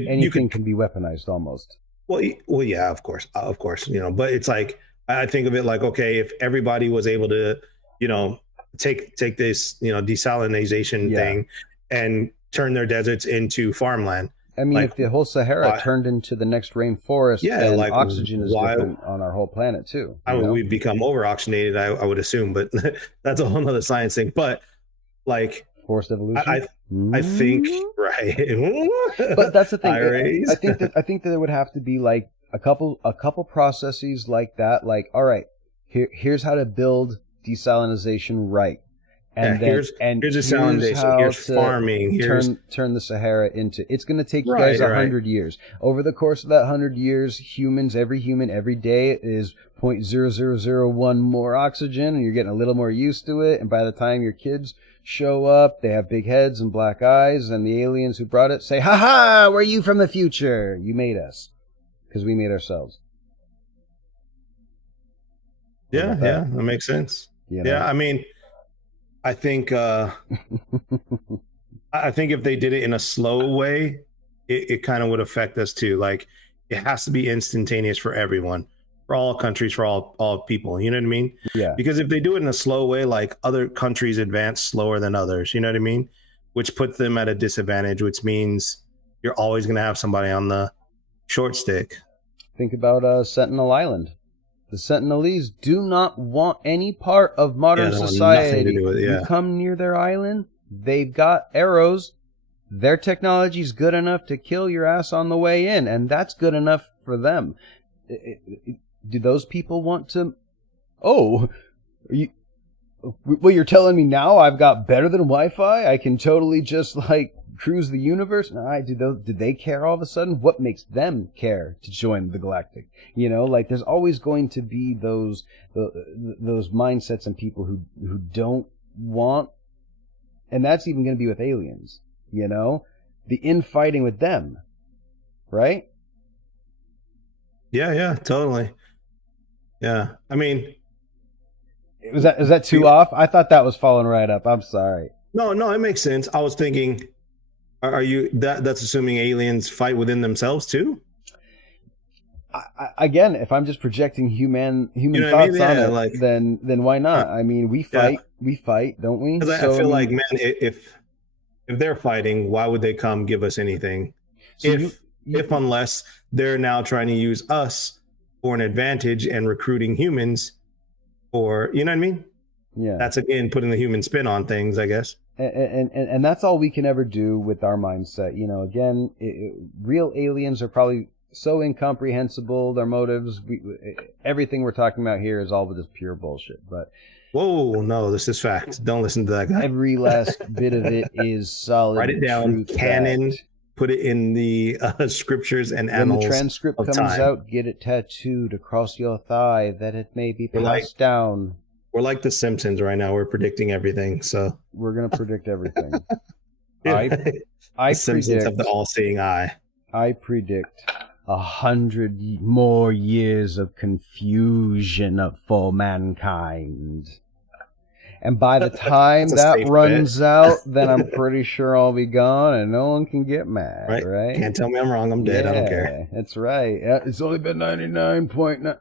anything can be weaponized almost. Well, yeah, of course, but it's like, I think of it like, okay, if everybody was able to, take this, desalinization thing and turn their deserts into farmland. I mean, if the whole Sahara turned into the next rainforest, then like oxygen is different on our whole planet too. We'd become over-oxygenated, I would assume, but that's a whole other science thing. But like forced evolution, I think, right. But that's the thing. I think that there would have to be like a couple processes like that. Like, all right, here's how to build desalinization right, and here's desalinization, here's farming, turn the Sahara into. It's going to take you guys 100 years. Over the course of that 100 years, every human every day is 0.0001 more oxygen, and you're getting a little more used to it. And by the time your kids show up, they have big heads and black eyes, and the aliens who brought it say, "Ha ha! We're you from the future. You made us because we made ourselves." Yeah, that makes sense. Yeah, I mean, I think I think if they did it in a slow way, it kind of would affect us too. Like, it has to be instantaneous for everyone, for all countries, for all people. You know what I mean? Yeah. Because if they do it in a slow way, like other countries advance slower than others. You know what I mean? Which puts them at a disadvantage. Which means you're always going to have somebody on the short stick. Think about Sentinel Island. The Sentinelese do not want any part of modern society. You come near their island, they've got arrows. Their technology's good enough to kill your ass on the way in, and that's good enough for them. Do those people want to... Oh, you're telling me now I've got better than Wi-Fi? I can totally just, like, cruise the universe? No, do they care all of a sudden? What makes them care to join the galactic? Like, there's always going to be those mindsets and people who don't want, and that's even going to be with aliens, the infighting with them, right? Yeah, totally. Yeah, I mean, is that too off? I thought that was falling right up. I'm sorry. No, it makes sense. I was thinking, are you that's assuming aliens fight within themselves too? Again, if I'm just projecting human thoughts on it, then why not? I mean, we fight, don't we? Because I feel like, man, if they're fighting, why would they come give us anything? So unless they're now trying to use us for an advantage and recruiting humans, or you know what I mean? Yeah, that's again putting the human spin on things, I guess. And that's all we can ever do with our mindset. Again, real aliens are probably so incomprehensible. Their motives, everything we're talking about here is all just pure bullshit. But whoa, no, this is fact. Don't listen to that guy. Every last bit of it is solid. Write it down, canon. Fact. Put it in the scriptures and annals. When the transcript comes out, get it tattooed across your thigh that it may be passed down. We're like the Simpsons right now. We're predicting everything, so we're gonna predict everything. I Simpsons have the all-seeing eye. I predict 100 more years of confusion for mankind, and by the time that runs out, then I'm pretty sure I'll be gone, and no one can get mad. Right? Can't tell me I'm wrong. I'm dead. I don't care. That's right. It's only been 99.9.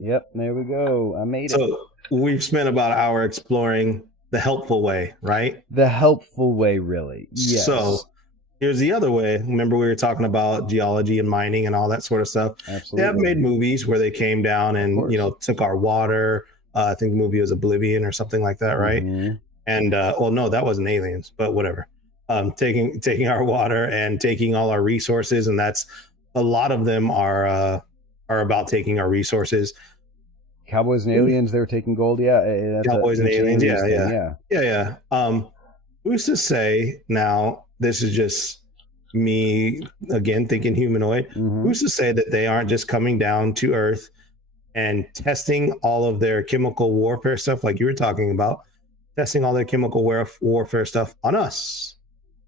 Yep, there we go. I made it. We've spent about an hour exploring the helpful way, right? The helpful way, really. Yes. So here's the other way. Remember we were talking about geology and mining and all that sort of stuff? Absolutely. They have made movies where they came down and, took our water. I think the movie was Oblivion or something like that, right? Mm-hmm. And, no, that wasn't aliens, but whatever. taking our water and taking all our resources, and that's a lot of them are about taking our resources. Cowboys and aliens, they were taking gold. Yeah, that's Cowboys and aliens. Yeah, thing. yeah. Who's to say now? This is just me again thinking humanoid. Who's to say that they aren't just coming down to Earth and testing all of their chemical warfare stuff, like you were talking about, testing all their chemical warfare stuff on us?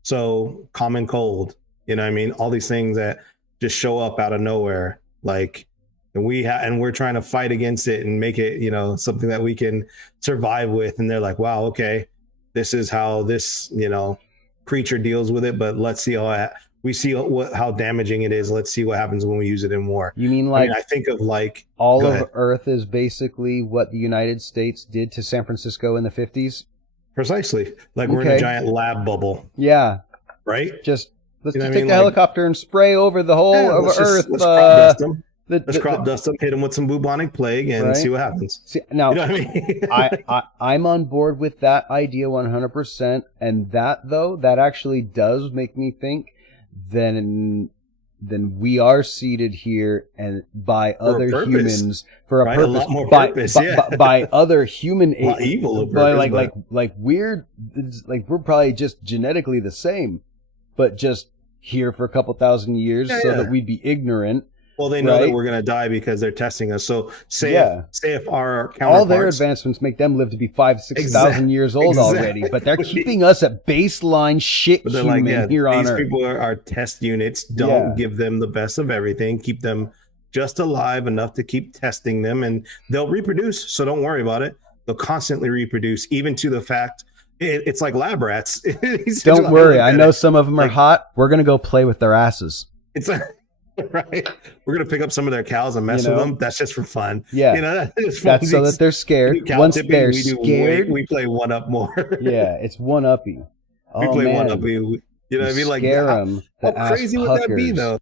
So common cold, you know what I mean? All these things that just show up out of nowhere, like, and we're trying to fight against it and make it, you know, something that we can survive with. And they're like, wow, okay, this is how this, you know, creature deals with it. But let's see how damaging it is. Let's see what happens when we use it in war. You mean like, I think of like all of Earth is basically what the United States did to San Francisco in the 50s? Precisely. Like we're in a giant lab bubble. Yeah. Right? Let's take the helicopter and spray over the whole of Earth. Let's crop dust them. Let's crop dust them, hit them with some bubonic plague, and see what happens. Now, you know what I mean? I'm on board with that idea 100%. And that actually does make me think then we are seated here and by other humans for a purpose. A lot more purpose, by other human evil purpose, like we're probably just genetically the same, but just here for a couple thousand years that we'd be ignorant. Well, they know that we're going to die because they're testing us. So say if our counterparts, all their advancements make them live to be 5,000-6,000 years old already, but they're keeping us at baseline shit human here on Earth. These people are test units. Don't give them the best of everything. Keep them just alive enough to keep testing them, and they'll reproduce. So don't worry about it. They'll constantly reproduce, even to the fact it's like lab rats. Don't worry. I know some of them are hot. We're going to go play with their asses. It's like, right, we're gonna pick up some of their cows and mess with them. That's just for fun. Yeah, you know, that's so that they're scared. Once they're scared, we play one up more. Yeah, it's one uppy. We play one uppy. You know what I mean? Like, how crazy would that be, though?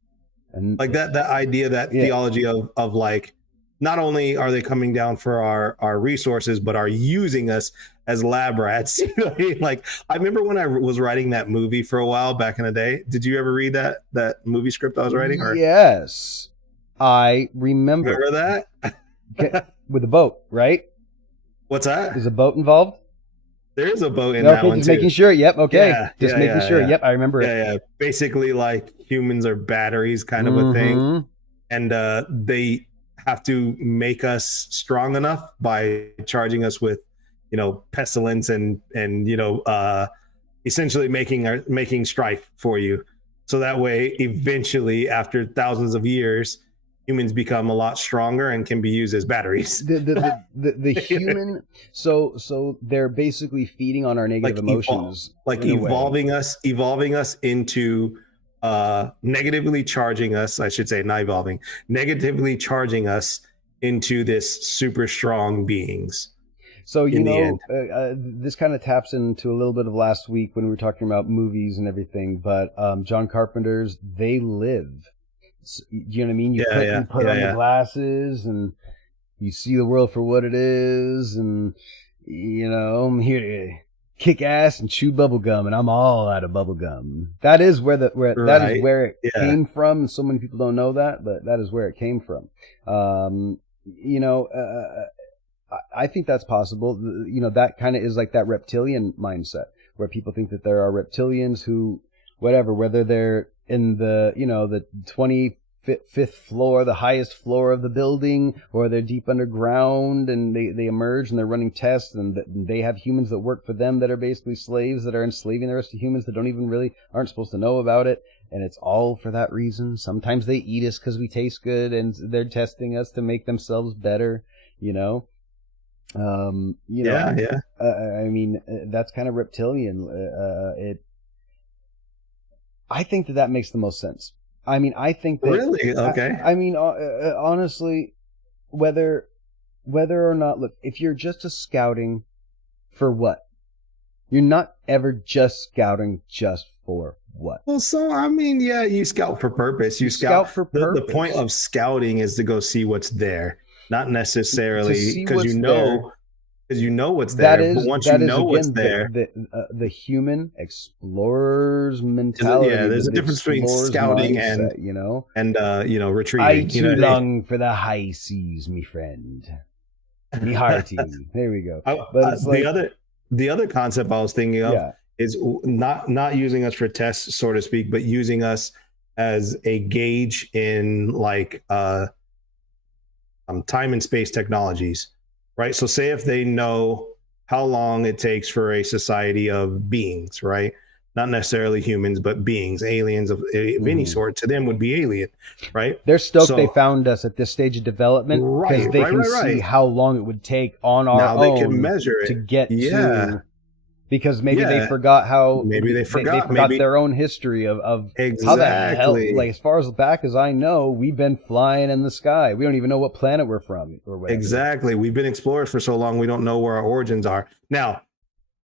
And like that idea, that theology of like, not only are they coming down for our resources, but are using us as lab rats. You know what I mean? Like, I remember when I was writing that movie for a while back in the day. Did you ever read that movie script I was writing? Or? Yes, I remember. Remember that? With a boat, right? What's that? Is a boat involved? There is a boat in that one, just too. making sure. Yep. Okay. Just making sure. Yep. I remember it. Yeah. Basically, like, humans are batteries, kind of a thing, and they have to make us strong enough by charging us with, you know, pestilence and you know, essentially making strife for you. So that way, eventually, after thousands of years, humans become a lot stronger and can be used as batteries. The human, so they're basically feeding on our negative emotions, evolving us into negatively charging us. I should say, not evolving, negatively charging us into this super strong beings. So, you know, this kind of taps into a little bit of last week when we were talking about movies and everything, but John Carpenter's They Live. You know what I mean? You put on the glasses and you see the world for what it is, and, you know, I'm here to kick ass and chew bubble gum, and I'm all out of bubble gum. That is where that is where it came from. And so many people don't know that, but that is where it came from. You know, I think that's possible. You know, that kind of is like that reptilian mindset where people think that there are reptilians who, whether they're in the, you know, the 25th floor, the highest floor of the building, or they're deep underground and they emerge and they're running tests, and they have humans that work for them that are basically slaves that are enslaving the rest of humans that aren't supposed to know about it. And it's all for that reason. Sometimes they eat us because we taste good and they're testing us to make themselves better, you know? I mean, that's kind of reptilian. I think that makes the most sense. I mean, I think that really okay. I mean, honestly, whether or not, look, if you're just scouting for what, you're not ever just scouting just for what. Well, so I mean, yeah, you scout for purpose. You scout for purpose. The point of scouting is to go see what's there. Not necessarily because you know because you know what's there. But once you know what's again there, the human explorer's mentality. There's a difference between scouting mindset, and retreating. I too long for the high seas, me friend. Me hearty. There we go. But it's the other concept I was thinking of is not using us for tests, so to speak, but using us as a gauge in like time and space technologies, right? So say if they know how long it takes for a society of beings, right? Not necessarily humans, but beings, aliens of any sort, to them would be alien, right? They're stoked they found us at this stage of development because they can see how long it would take on our own they can measure it to get to. Because maybe they forgot how. Maybe they forgot their own history of exactly. How the hell. Like as far as back as I know, we've been flying in the sky. We don't even know what planet we're from or whatever. Exactly. We've been explorers for so long, we don't know where our origins are. Now,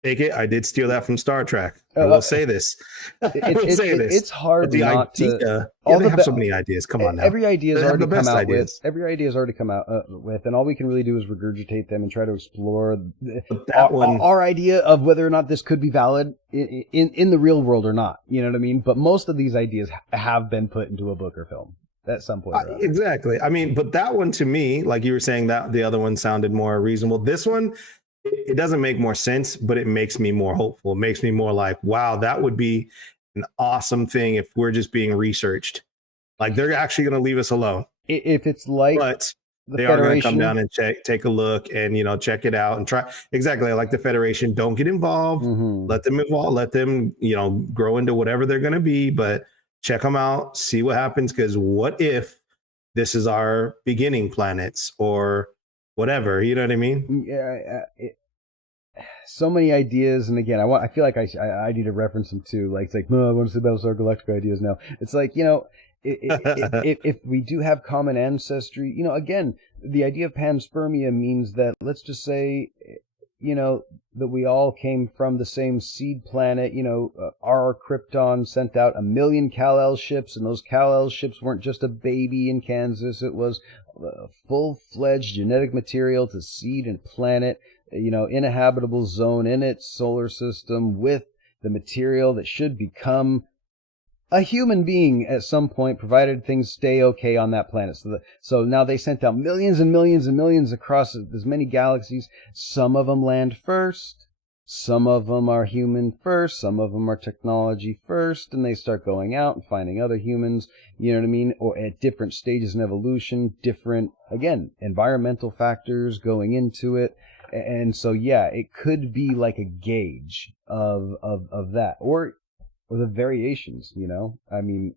take it. I did steal that from Star Trek. I will say this. It's hard not to. They have so many ideas. Come on now. Every idea is already come out with. Every idea is already come out with, and all we can really do is regurgitate them and try to explore our idea of whether or not this could be valid in the real world or not. You know what I mean? But most of these ideas have been put into a book or film at some point. Exactly. I mean, but that one to me, like you were saying, that the other one sounded more reasonable. This one, it doesn't make more sense, but it makes me more hopeful. It makes me more like, wow, that would be an awesome thing if we're just being researched. Like they're actually going to leave us alone. If it's like, but they are going to come down and take a look and, check it out and try. Exactly. Like the Federation, don't get involved. Let them evolve. Let them, grow into whatever they're going to be, but check them out, see what happens. Because what if this is our beginning planets or whatever, you know what I mean? Yeah, so many ideas, and again, I feel like I need to reference them too. Like it's like, no, I want to say Battlestar Galactica ideas now. It's like if we do have common ancestry, again, the idea of panspermia means that let's just say, that we all came from the same seed planet. Our Krypton sent out 1 million Kal-El ships, and those Kal-El ships weren't just a baby in Kansas. It was full-fledged genetic material to seed and planet, in a habitable zone in its solar system with the material that should become a human being at some point, provided things stay okay on that planet. So now they sent out millions and millions and millions across as many galaxies. Some of them land first. Some of them are human first. Some of them are technology first. And they start going out and finding other humans, you know what I mean? Or at different stages in evolution, different, again, environmental factors going into it. And so, yeah, it could be like a gauge of that. Or the variations, I mean,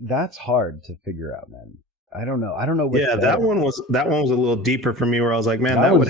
that's hard to figure out, man. I don't know. That one was a little deeper for me, where I was like, man, that would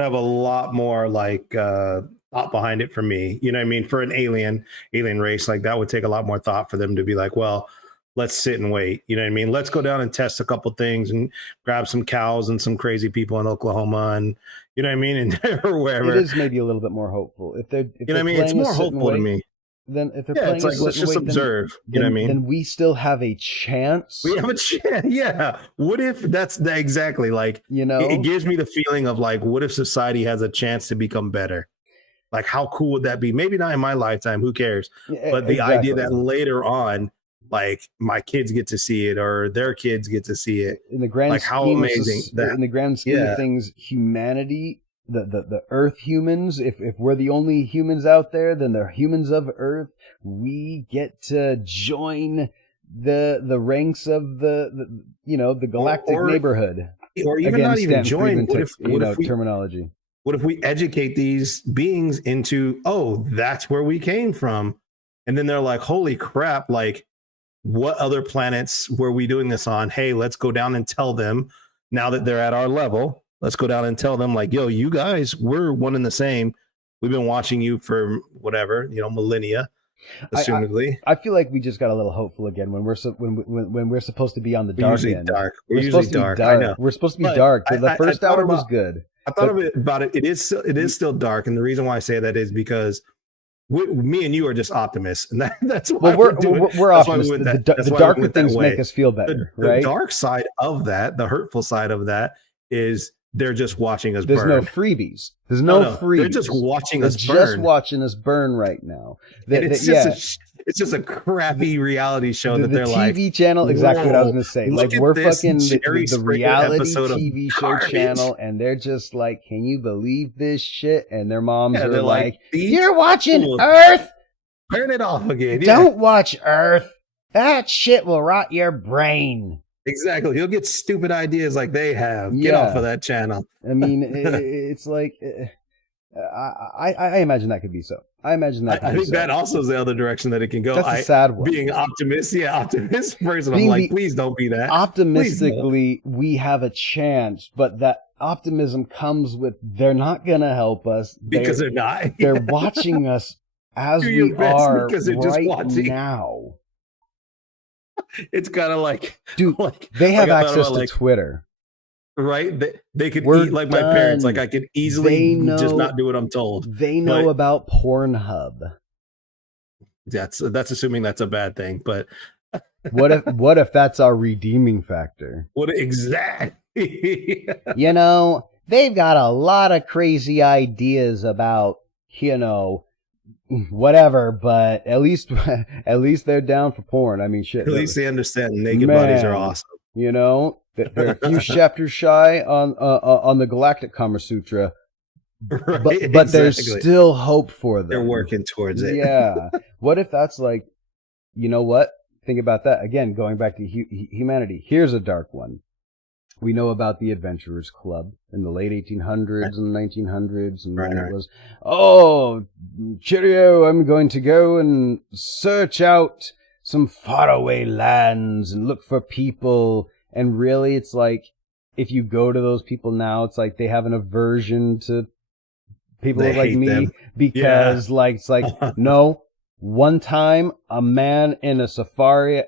have a lot more like thought behind it for me. You know what I mean? For an alien race, like that would take a lot more thought for them to be like, well, let's sit and wait. You know what I mean? Let's go down and test a couple things and grab some cows and some crazy people in Oklahoma and, you know what I mean? And or wherever. It is maybe a little bit more hopeful. If you know what I mean? It's more hopeful to me. Then if they're playing it's like, let's just observe. You know what I mean? Then we still have a chance. We have a chance. Yeah. What if that's exactly like, it gives me the feeling of like, what if society has a chance to become better? Like, how cool would that be? Maybe not in my lifetime. Who cares? But the idea that later on, like my kids get to see it or their kids get to see it. In the grand like how amazing that. In the grand scheme of things, humanity, the Earth humans, if we're the only humans out there, then the humans of Earth, we get to join the ranks of the galactic neighborhood. Or even not even join. What if terminology. What if we educate these beings into, oh, that's where we came from? And then they're like, holy crap, like, what other planets were we doing this on? Hey, let's go down and tell them, now that they're at our level, let's go down and tell them like, yo, you guys, we're one and the same. We've been watching you for whatever, millennia, assumedly. I feel like we just got a little hopeful again when we're supposed to be on the dark end. We're usually dark. I know. We're supposed to be dark. The first hour was good. I thought about it. It is still dark. And the reason why I say that is because me and you are just optimists, and that's why we're optimists. The darker things make us feel better, right? The dark side of that, the hurtful side of that, is they're just watching us There's burn. no freebies. There's no freebies. They're just watching us burn. Just watching us burn right now. It's just a crappy reality show that they're like. The TV channel, exactly what I was going to say. Like, we're fucking the reality TV show channel, and they're just like, can you believe this shit? And their moms are like, you're watching Earth? Turn it off again. Don't watch Earth. That shit will rot your brain. Exactly. You'll get stupid ideas like they have. Get off of that channel. I mean, it's like, I imagine that could be so. I imagine that. I think that also is the other direction that it can go. That's a sad one. Being optimist person. I'm like, please don't be that. Optimistically, we have a chance, but that optimism comes with they're not going to help us because they're not. They're watching us as we are right now. It's kind of like, dude, they have access to Twitter. Right? They could eat like my parents. Like I could easily just not do what I'm told. They know about Pornhub. That's assuming that's a bad thing. But what if that's our redeeming factor? What exactly? You know, they've got a lot of crazy ideas about, you know, whatever, but at least they're down for porn. I mean, shit. At least they understand naked bodies are awesome. You know, they're a few chapters shy on the Galactic Kama Sutra, right, but exactly. There's still hope for them. They're working towards it. Yeah. What if that's like, you know what? Think about that again. Going back to humanity. Here's a dark one. We know about the Adventurers Club in the late 1800s and 1900s, and then it was, oh, cheerio, I'm going to go and search out some faraway lands and look for people. And really, it's like, if you go to those people now, it's like they have an aversion to people like me because, like, it's like, no. One time, a man in a safari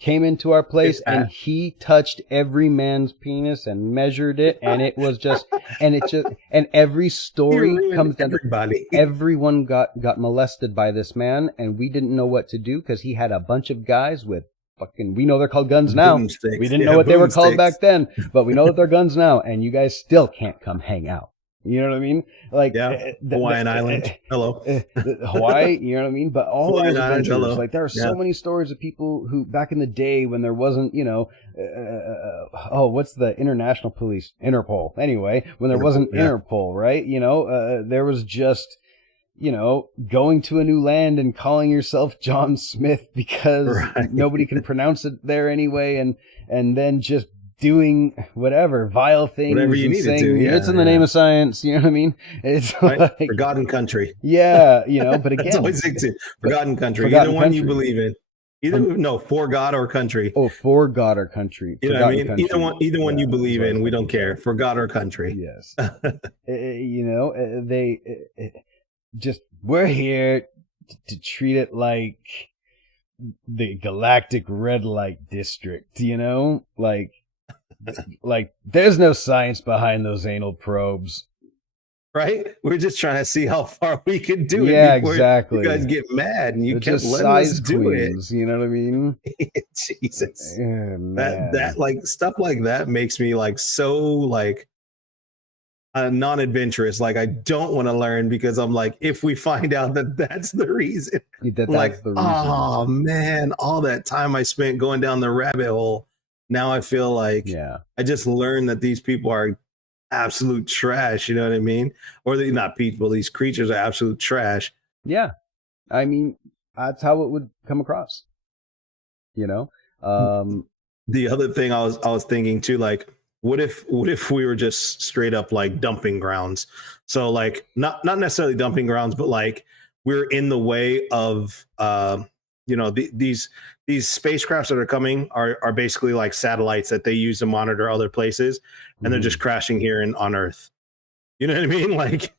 came into our place and he touched every man's penis and measured it, and it was just, and every story comes down to everyone got molested by this man, and we didn't know what to do because he had a bunch of guys with fucking, we know they're called guns now. We didn't know what they were called back then, but we know that they're guns now, and you guys still can't come hang out. You know what I mean? Like Hawaiian Island. Hello. Hawaii, you know what I mean? But all Hawaiian of those adventures, Island, like there are so many stories of people who back in the day when there wasn't, you know, what's the international police? Interpol. Anyway, when there wasn't Interpol, right? You know, there was just, you know, going to a new land and calling yourself John Smith because nobody can pronounce it there anyway, and then just doing whatever vile things, whatever you need to do. Yeah, it's in the name of science. You know what I mean? It's like forgotten country. Yeah, you know. But again, that's always thing too. Forgotten country. Either one you believe in. For God or country. Oh, for God or country. You know what I mean? Country. Either one you believe in. We don't care. For God or country. Yes. You know, they just we're here to treat it like the Galactic Red Light District. You know, like there's no science behind those anal probes. Right? We're just trying to see how far we can do it. Yeah, exactly. You guys get mad and you kept letting us do it. You know what I mean? Jesus. That like stuff like that makes me like so like non-adventurous. Like I don't want to learn because I'm like, if we find out that that's the reason, oh man, all that time I spent going down the rabbit hole. Now I feel like I just learned that these people are absolute trash. You know what I mean? Or they're not people. These creatures are absolute trash. Yeah. I mean, that's how it would come across. You know? The other thing I was thinking too, like, what if we were just straight up like dumping grounds? So like not necessarily dumping grounds, but like we're in the way of you know, these spacecrafts that are coming are basically like satellites that they use to monitor other places, and they're just crashing here on Earth. You know what I mean? Like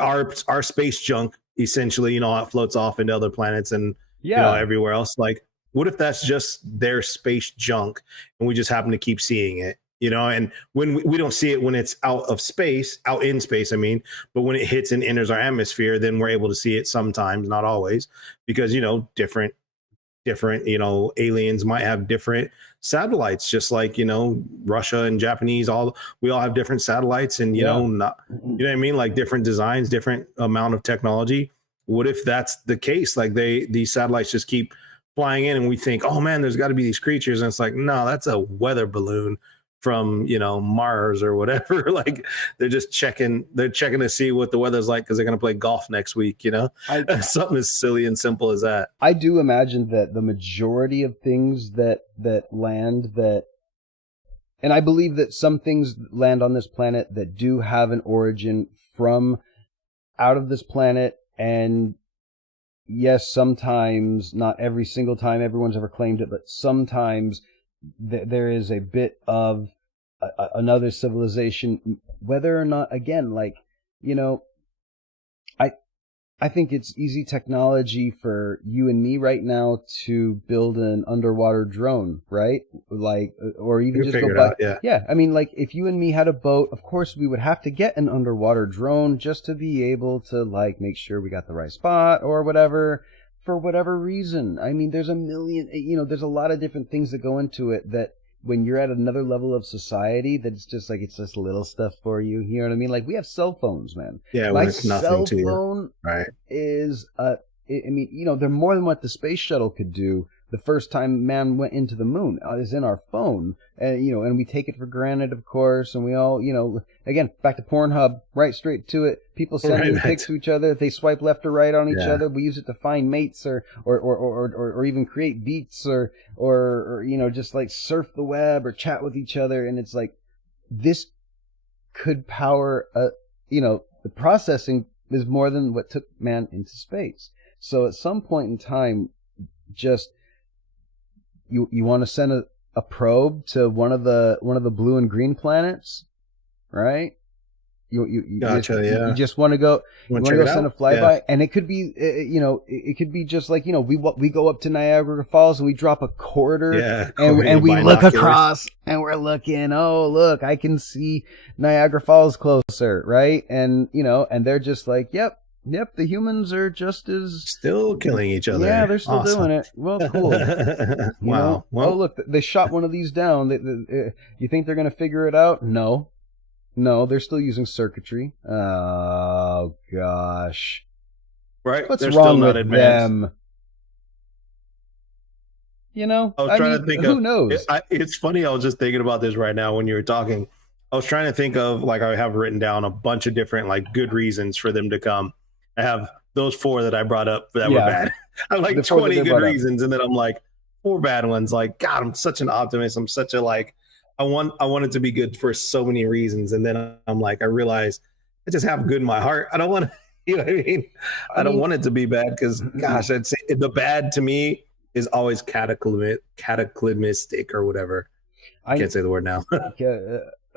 our space junk essentially, you know, it floats off into other planets and you know, everywhere else. Like, what if that's just their space junk and we just happen to keep seeing it? You know, and when we don't see it when it's out in space, I mean, but when it hits and enters our atmosphere, then we're able to see it sometimes, not always, because, you know, different different, aliens might have different satellites, just like, Russia and Japanese, we all have different satellites, and, not, you know what I mean? Like different designs, different amount of technology. What if that's the case? Like these satellites just keep flying in and we think, oh man, there's got to be these creatures. And it's like, no, that's a weather balloon from, Mars or whatever. Like they're checking to see what the weather's like because they're going to play golf next week, something as silly and simple as that. I do imagine that the majority of things that land and I believe that some things land on this planet that do have an origin from out of this planet. And yes, sometimes, not every single time everyone's ever claimed it, but sometimes there is a bit of another civilization, whether or not, again, like, I think it's easy technology for you and me right now to build an underwater drone, right? Like, or even just go by. Yeah. I mean, like, if you and me had a boat, of course we would have to get an underwater drone just to be able to, like, make sure we got the right spot or whatever, for whatever reason. I mean, there's a million, there's a lot of different things that go into it that when you're at another level of society, that it's just little stuff for you. You know what I mean? Like, we have cell phones, man. Yeah, my it's nothing cell to you. phone right. is they're more than what the space shuttle could do. The first time man went into the moon is in our phone, and we take it for granted, of course. And we all, again, back to Pornhub, right straight to it. People sending pics to each other. They swipe left or right on each other. We use it to find mates or even create beats or just like surf the web or chat with each other. And it's like, this could power, the processing is more than what took man into space. So at some point in time, just you want to send a probe to one of the blue and green planets, right? You just want to go. You want to go send a flyby, and it could be it could be just like we go up to Niagara Falls and we drop a quarter, and we look across and we're looking. Oh, look, I can see Niagara Falls closer, right? And and they're just like, yep, the humans are just as still killing each other. Yeah, they're still doing it. Well, cool. Wow. Well, oh, look, they shot one of these down. You think they're going to figure it out? No, they're still using circuitry. Oh gosh. Right. What's they're wrong still not with advanced. them? I was trying to think who knows? It's funny. I was just thinking about this right now when you were talking. I was trying to think of, like, I have written down a bunch of different, like, good reasons for them to come. I have those 4 that I brought up that were bad. I have like 20 good reasons, and then I'm like 4 bad ones. Like, God, I'm such an optimist. I'm such a, like, I want it to be good for so many reasons, and then I'm like, I realize I just have good in my heart. I don't want to, you know what I mean? I don't want it to be bad because, gosh, I'd say the bad to me is always cataclysmic or whatever. I can't say the word now.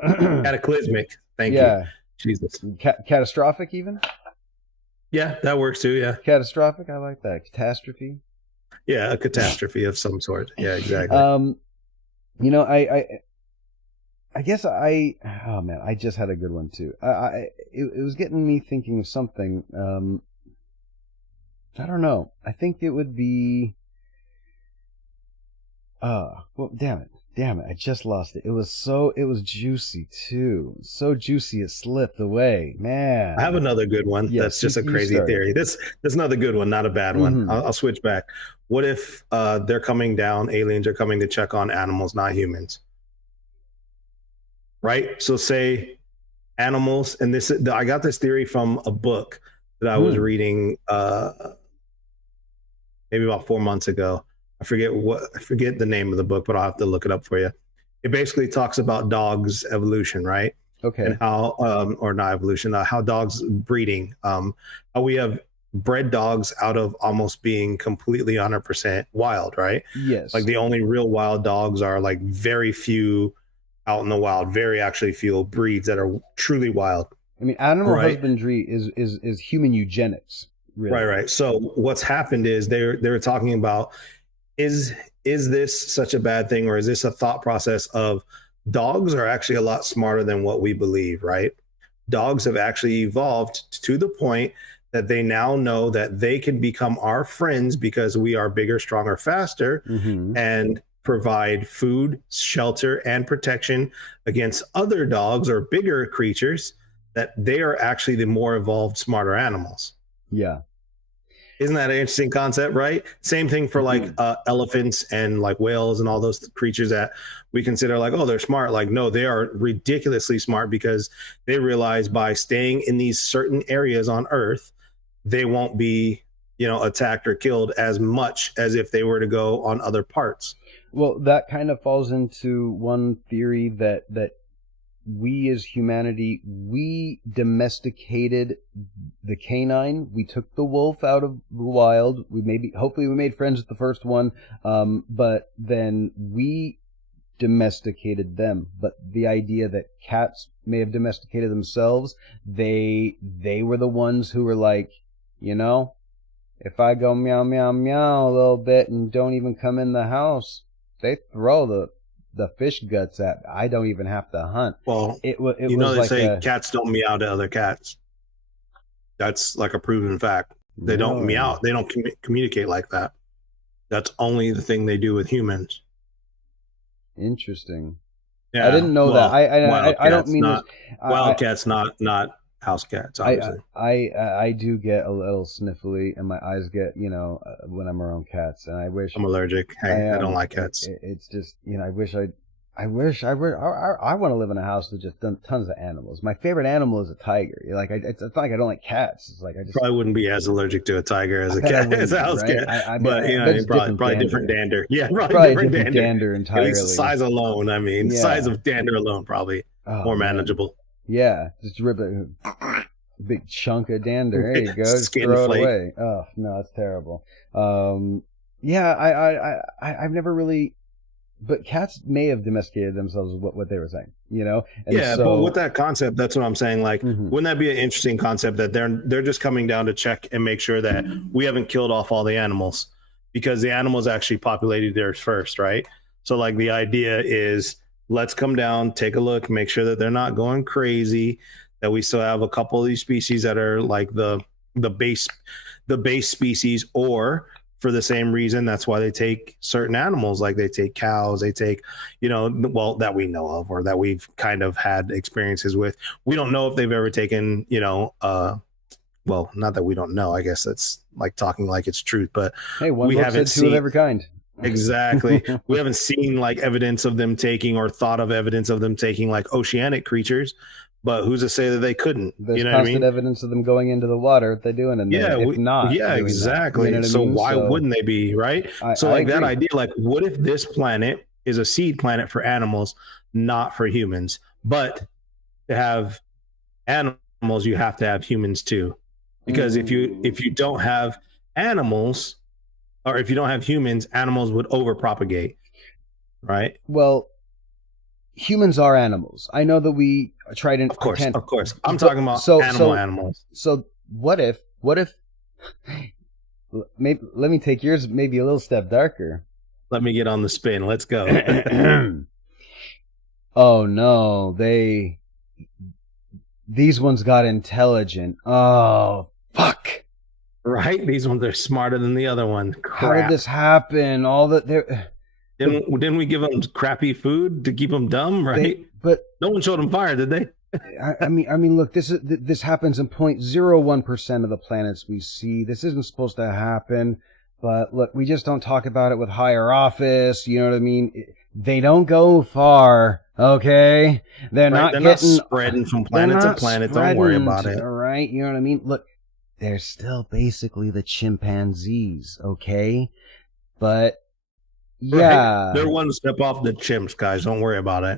Cataclysmic. Thank you. Jesus. Catastrophic even? Yeah, that works too. Yeah. Catastrophic. I like that. Catastrophe. Yeah, a catastrophe of some sort. Yeah, exactly. I guess I just had a good one too. It was getting me thinking of something. I don't know. I think it would be. Well, damn it! I just lost it. It was juicy too. So juicy it slipped away. Man. I have another good one. Yes, that's just a crazy theory. This is another good one, not a bad one. I'll switch back. What if they're coming down? Aliens are coming to check on animals, not humans. Right. So say animals, and I got this theory from a book that I was reading maybe about 4 months ago. I forget the name of the book, but I'll have to look it up for you. It basically talks about dogs' evolution, right? Okay. And how, or not evolution, how dogs breeding, how we have bred dogs out of almost being completely 100% wild, right? Yes. Like the only real wild dogs are like very few out in the wild, very actually few breeds that are truly wild. I mean, animal husbandry is human eugenics. Really. Right. So what's happened is they're talking about, is this such a bad thing, or is this a thought process of dogs are actually a lot smarter than what we believe, right? Dogs have actually evolved to the point that they now know that they can become our friends because we are bigger, stronger, faster, and provide food, shelter, and protection against other dogs or bigger creatures, that they are actually the more evolved, smarter animals. Yeah. Isn't that an interesting concept, right? Same thing for like elephants and like whales and all those creatures that we consider like, oh, they're smart. Like, no, they are ridiculously smart because they realize by staying in these certain areas on Earth, they won't be, attacked or killed as much as if they were to go on other parts. Well, that kind of falls into one theory that we as humanity, we domesticated the canine. We took the wolf out of the wild. Hopefully we made friends with the first one. But then we domesticated them. But the idea that cats may have domesticated themselves, they were the ones who were like, if I go meow, meow, meow a little bit and don't even come in the house, they throw the fish guts at me. I don't even have to hunt. Well, they say cats don't meow to other cats. That's like a proven fact. They don't meow. They don't communicate like that. That's only the thing they do with humans. Interesting. Yeah, I didn't know that. I don't mean wild cats, not house cats. Obviously, I do get a little sniffly, and my eyes get when I'm around cats, and I wish I'm allergic. I don't like cats. It's just I want to live in a house with just tons of animals. My favorite animal is a tiger. It's not like I don't like cats. It's like I just probably wouldn't be as allergic to a tiger as a cat, as a house cat. But probably different dander. Yeah, probably different dander entirely. At least size alone. Size of dander alone probably more manageable. Yeah, just rip a big chunk of dander. There you go. Just throw it away. Oh no, that's terrible. I've never really. But cats may have domesticated themselves, what they were saying, And but with that concept, that's what I'm saying. Like, wouldn't that be an interesting concept that they're just coming down to check and make sure that we haven't killed off all the animals, because the animals actually populated theirs first, right? So like the idea is, let's come down, take a look, make sure that they're not going crazy, that we still have a couple of these species that are like the base species, or for the same reason, that's why they take certain animals, like they take cows, they take, that we know of, or that we've kind of had experiences with. We don't know if they've ever taken, not that we don't know, I guess that's like talking like it's truth, but hey, we haven't seen two of every kind. Exactly. We haven't seen like evidence of them taking, or thought of evidence of them taking like oceanic creatures. But who's to say that they couldn't? There's constant evidence of them going into the water. If they're doing it, exactly. Why wouldn't they be, right? That idea, like, what if this planet is a seed planet for animals, not for humans? But to have animals, you have to have humans too, because if you don't have animals, or if you don't have humans, animals would overpropagate, right? Well, humans are animals. I know that we try to Of course. I'm talking about animals. So what if maybe, let me take yours maybe a little step darker. Let me get on the spin. Let's go. Oh no, these ones got intelligent. Oh fuck. Right? These ones are smarter than the other one. Crap. How did this happen? Didn't we give them crappy food to keep them dumb, right? But no one showed them fire, did they? I mean, look, this happens in 0.01% of the planets we see. This isn't supposed to happen, but look, we just don't talk about it with higher office. You know what I mean? They don't go far, okay? They're not spreading from planet to planet. Don't worry about it. All right, you know what I mean? Look, they're still basically the chimpanzees, okay? But yeah, right. They're one step off the chimps, guys. Don't worry about it.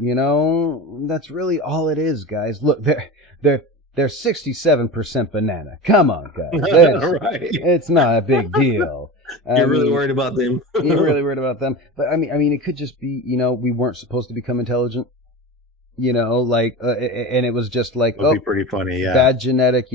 That's really all it is, guys. Look, they're 67% banana. Come on, guys. Right. It's not a big deal. You're really worried about them. You're really worried about them. But I mean, it could just be, we weren't supposed to become intelligent. like, and it was just like, It would be pretty funny, yeah. Bad genetic,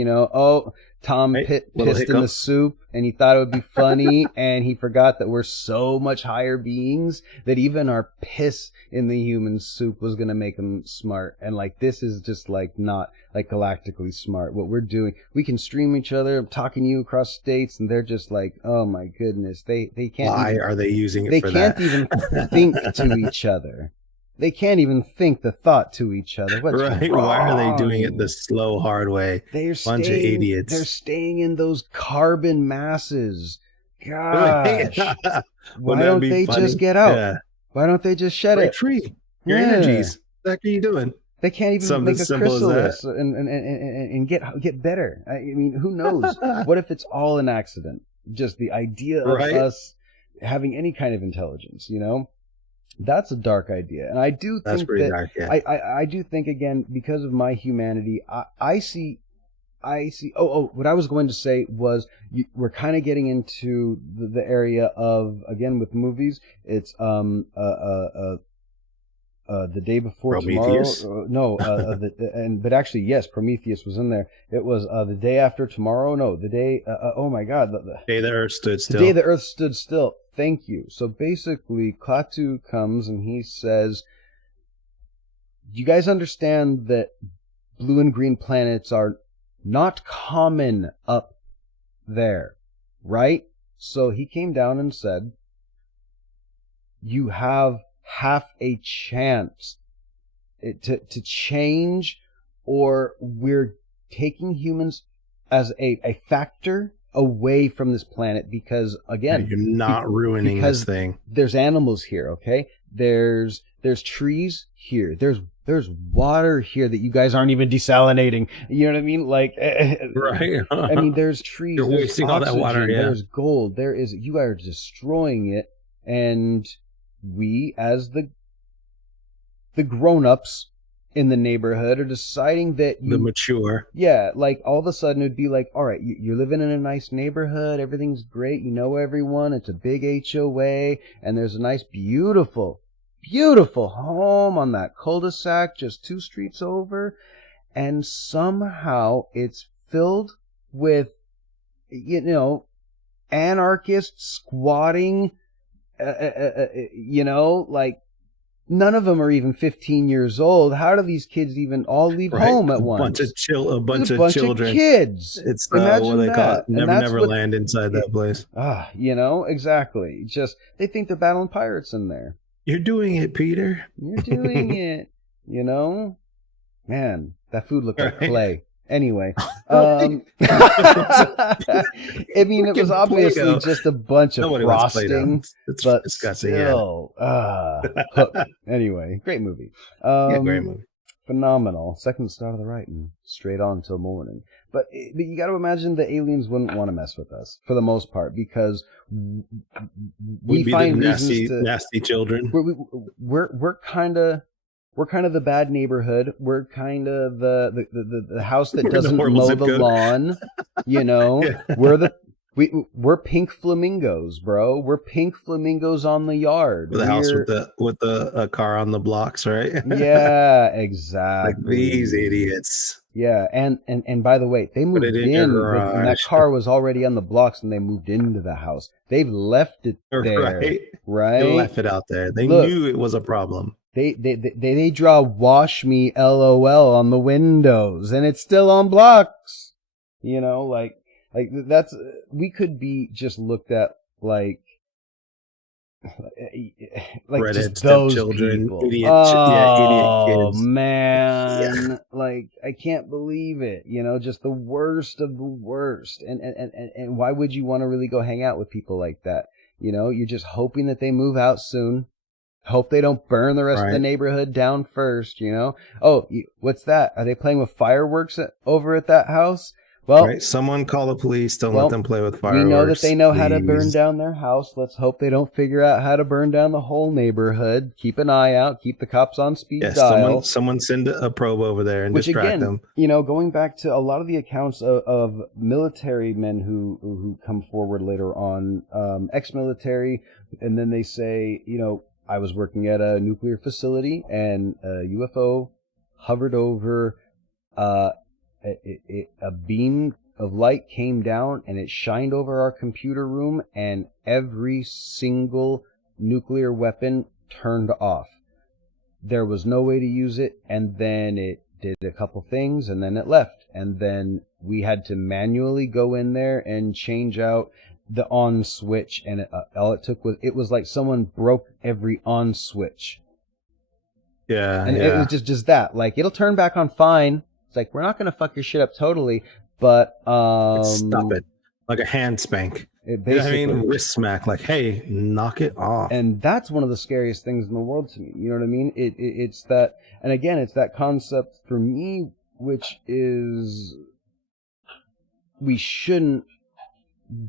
Tom pissed in the soup and he thought it would be funny and he forgot that we're so much higher beings that even our piss in the human soup was going to make him smart. And like, this is just like not like galactically smart. What we're doing, we can stream each other. I'm talking to you across states and they're just like, oh my goodness, they can't. Why are they using it for that? They can't even think to each other. They can't even think the thought to each other. What's right? wrong? Why are they doing it the slow, hard way? Bunch of idiots. They're staying in those carbon masses. Gosh. Why don't they just get out? Yeah. Why don't they just shed it? Free. Your energies. What are you doing? They can't even make a chrysalis and get better. I mean, who knows? What if it's all an accident? Just the idea of us having any kind of intelligence, That's a dark idea, and I do think that dark, yeah. I do think, again, because of my humanity, I see. What I was going to say was we're kind of getting into the area of, again, with movies. It's The Day Before Prometheus? Tomorrow. But actually, yes, Prometheus was in there. It was The Day After Tomorrow. No, the day. Oh my God, the day the Earth stood still. The Day the Earth stood still. Thank you. So basically, Klaatu comes and he says, you guys understand that blue and green planets are not common up there, right? So he came down and said, you have half a chance to change, or we're taking humans as a factor away from this planet, because, again, you're not ruining this thing. There's animals here, okay? There's trees here. There's water here that you guys aren't even desalinating. You know what I mean? Like, right? I mean, there's trees. You're wasting all that water. Yeah. There's gold. You are destroying it, and we, as the grown-ups in the neighborhood, are deciding that the mature. Yeah, like, all of a sudden it'd be like, all right, you're living in a nice neighborhood, everything's great, you know everyone, it's a big HOA, and there's a nice, beautiful home on that cul-de-sac just 2 streets over, and somehow it's filled with, anarchists squatting, like, none of them are even 15 years old. How do these kids even all leave home at once? A bunch of children. Of kids. It's what they call it. Never land inside that place. Exactly. Just, they think they're battling pirates in there. You're doing it, Peter. You're doing it. Man, that food looked like clay. Anyway, I mean, it was obviously Play-Doh. Just a bunch of frosting, but disgusting. Still, anyway, great movie. Great movie. Phenomenal. Second start of the writing, straight on till morning. But you got to imagine the aliens wouldn't want to mess with us for the most part, because we find nasty children. We're kind of. We're kind of the bad neighborhood. We're kind of the house that doesn't mow the lawn. Yeah. We're pink flamingos, bro. We're pink flamingos on the yard. The house with the car on the blocks, right? Yeah, exactly. Like these idiots. Yeah, and by the way, they moved in, and that car was already on the blocks, and they moved into the house. They've left it there, right? They left it out there. They knew it was a problem. They draw "Wash Me LOL" on the windows, and it's still on blocks. Like that's, we could be just looked at like redhead just those children, people. Idiot kids. Oh man, like, I can't believe it. Just the worst of the worst. And why would you want to really go hang out with people like that? You're just hoping that they move out soon. Hope they don't burn the rest of the neighborhood down first, Oh, what's that? Are they playing with fireworks over at that house? Well, someone call the police. Don't let them play with fireworks. We know that they know how to burn down their house. Let's hope they don't figure out how to burn down the whole neighborhood. Keep an eye out. Keep the cops on speed dial. Someone send a probe over there and distract them. Going back to a lot of the accounts of military men who come forward later on, ex-military, and then they say, I was working at a nuclear facility and a UFO hovered over, a beam of light came down and it shined over our computer room, and every single nuclear weapon turned off. There was no way to use it, and then it did a couple things, and then it left. And then we had to manually go in there and change out the on switch, and all it took was like someone broke every on switch. Yeah, and it was just that. Like, it'll turn back on fine. It's like, we're not going to fuck your shit up totally, but stop it. Like a hand spank. Basically, you know what I mean? Wrist smack. Like, hey, knock it off. And that's one of the scariest things in the world to me. You know what I mean? It's that, and again, it's that concept for me, which is, we shouldn't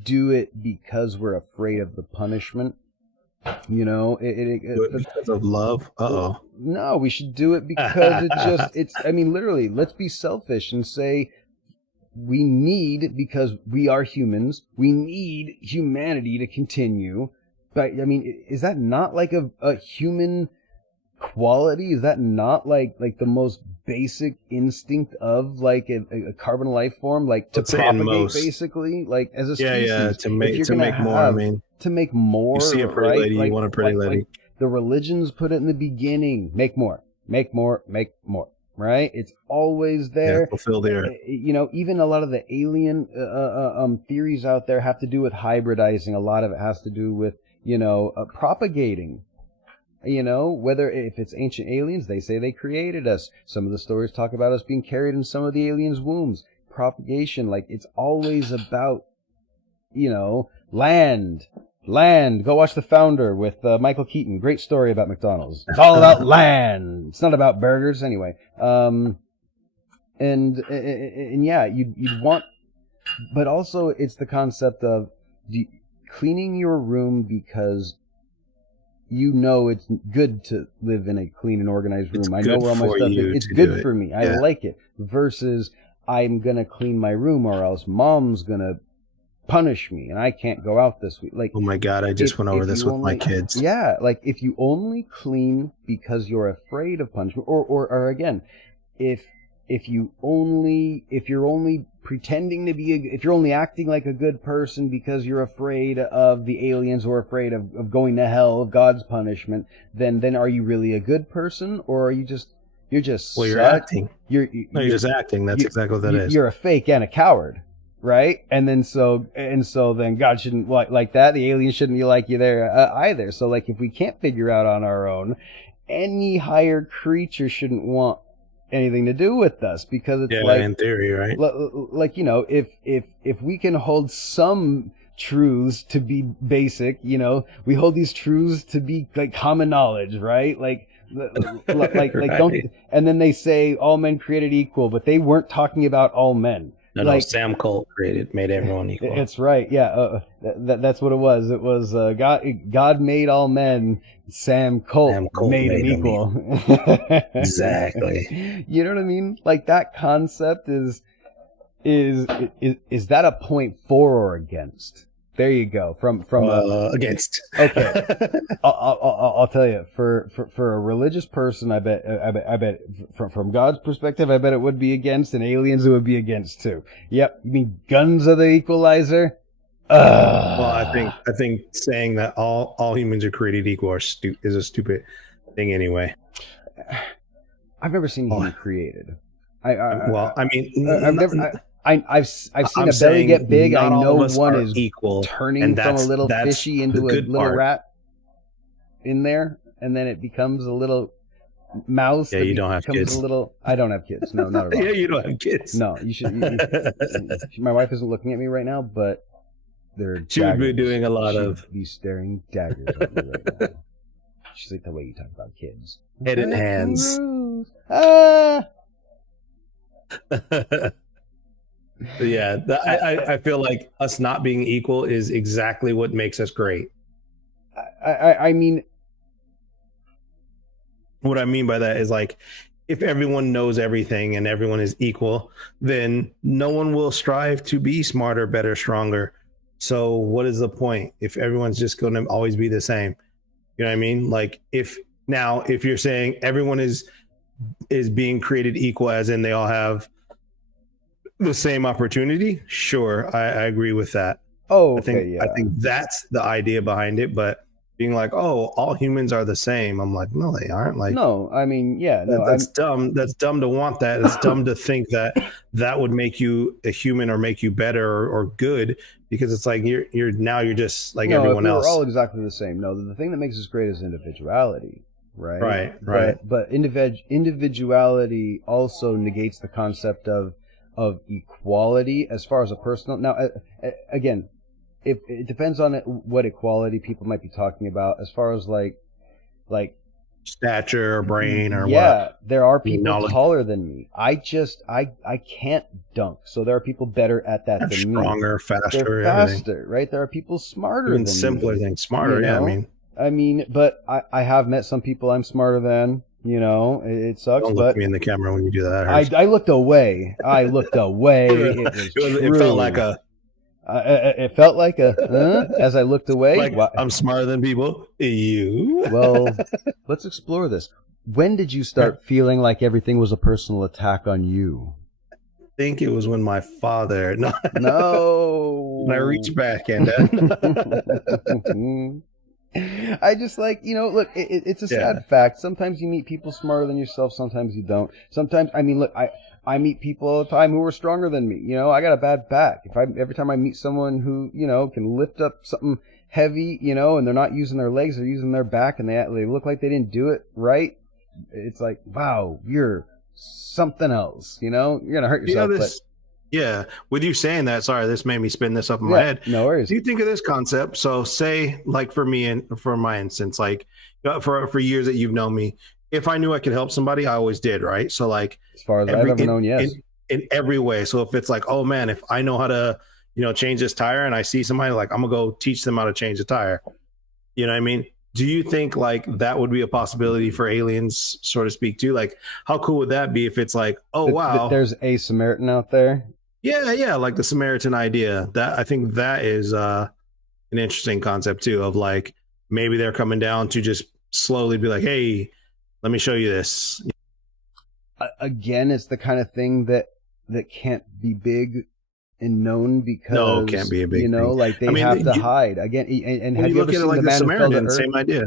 do it because we're afraid of the punishment. You know, because of love. No, we should do it because I mean, literally, let's be selfish and say, we need, because we are humans, we need humanity to continue. But I mean, is that not like a human quality? Is that not like the most basic instinct of like a carbon life form, like to propagate, basically, like as a species? To make more. I mean, to make more. You see a pretty lady, you want a pretty lady. Like the religions put it in the beginning: make more, make more, make more. Right? It's always there. Fulfill the earth. You know, even a lot of the alien theories out there have to do with hybridizing. A lot of it has to do with, propagating. You know, whether if it's ancient aliens, they say they created us. Some of the stories talk about us being carried in some of the aliens' wombs. Propagation, like, it's always about, land. Go watch The Founder with Michael Keaton. Great story about McDonald's. It's all about land. It's not about burgers anyway. And yeah, you'd want, but also it's the concept of cleaning your room because it's good to live in a clean and organized room. I know where all my stuff is. It's good for me. I like it. Versus I'm gonna clean my room or else mom's gonna punish me and I can't go out this week. Like, oh my god, I just went over this with my kids. Yeah, like if you only clean because you're afraid of punishment, or again, if you're only pretending to be if you're only acting like a good person because you're afraid of the aliens or afraid of going to hell, of God's punishment, then are you really a good person, or are you just you're acting. You're just acting. That's exactly what that is. You're a fake and a coward. Right? And then then God shouldn't like that. The aliens shouldn't be like you there either. So like, if we can't figure out on our own, any higher creature shouldn't want anything to do with us, because it's like, in theory, right? Like, if we can hold some truths to be basic, we hold these truths to be like common knowledge, right? Like don't, and then they say all men created equal, but they weren't talking about all men. No, Sam Colt made everyone equal. It's right, yeah. That's what it was. It was God made all men. Sam Colt made them equal. Exactly. You know what I mean? Like, that concept is that a point for or against? There you go. From against. Okay. I'll tell you, for a religious person, I bet from God's perspective, I bet it would be against, and aliens it would be against too. Yep. You mean guns are the equalizer? Well, I think saying that all humans are created equal is a stupid thing anyway. I've never seen a human created. I've seen a belly get big. I know one is equal, turning from a little fishy into a little rat in there, and then it becomes a little mouse. Yeah, you don't have kids. I don't have kids. No, not at all. Yeah, you don't have kids. No, you should. My wife isn't looking at me right now, but she would be doing a lot of. Be staring daggers at me right now. She's like, the way you talk about kids. Head and hands. Yeah, I feel like us not being equal is exactly what makes us great. I mean, what I mean by that is, like, if everyone knows everything and everyone is equal, then no one will strive to be smarter, better, stronger. So what is the point if everyone's just going to always be the same? You know what I mean? Like, if you're saying everyone is is being created equal, as in they all have the same opportunity. Sure, I agree with that. Oh, okay, I yeah. think that's the idea behind it. But being like, oh, all humans are the same, I'm like, no, they aren't. Like, No, I mean, yeah, no, that's dumb. That's dumb to want that. It's dumb to think that that would make you a human or make you better or good, because it's like you're just like no, everyone if we were else. all exactly the same. No, the thing that makes us great is individuality, right? Right. But individuality also negates the concept of equality as far as a personal. Now, again, if it depends on what equality people might be talking about, as far as like stature or brain or yeah, there are people knowledge. taller than me. I can't dunk, so there are people better at that than stronger, me. faster, They're faster, right? There are people smarter even than simpler me. things, smarter. You know? Yeah, I mean, but I have met some people I'm smarter than. You know, it sucks. Don't look me in the camera when you do that. I looked away. I looked away. It was true. It felt like a. It felt like a as I looked away. Like, I'm smarter than people. You. Well, let's explore this. When did you start feeling like everything was a personal attack on you? I think it was when my father. No. No. When I reached back and. I just like, look, it's a sad fact. Sometimes you meet people smarter than yourself. Sometimes you don't. Sometimes, I mean, look, I meet people all the time who are stronger than me. I got a bad back. Every time I meet someone who, can lift up something heavy, and they're not using their legs, they're using their back, and they look like they didn't do it right. It's like, wow, you're something else. You're gonna hurt yourself. Yeah, with you saying that, sorry, this made me spin this up in my head. No worries. Do you think of this concept? So, say, like for me and for my instance, like for years that you've known me, if I knew I could help somebody, I always did, right? So, like, as far as I've ever known, yes, in every way. So, if it's like, oh man, if I know how to, change this tire, and I see somebody, like, I'm gonna go teach them how to change the tire. You know what I mean? Do you think like that would be a possibility for aliens, so to speak, too? Like, how cool would that be if it's like, oh wow, there's a Samaritan out there? Yeah, like the Samaritan idea. That I think that is an interesting concept too. Of like maybe they're coming down to just slowly be like, hey, let me show you this. Again, it's the kind of thing that can't be big and known because no, it can't be a big thing. Like they have to hide again. And have you ever seen like the Man Who Fell to Earth? Same idea.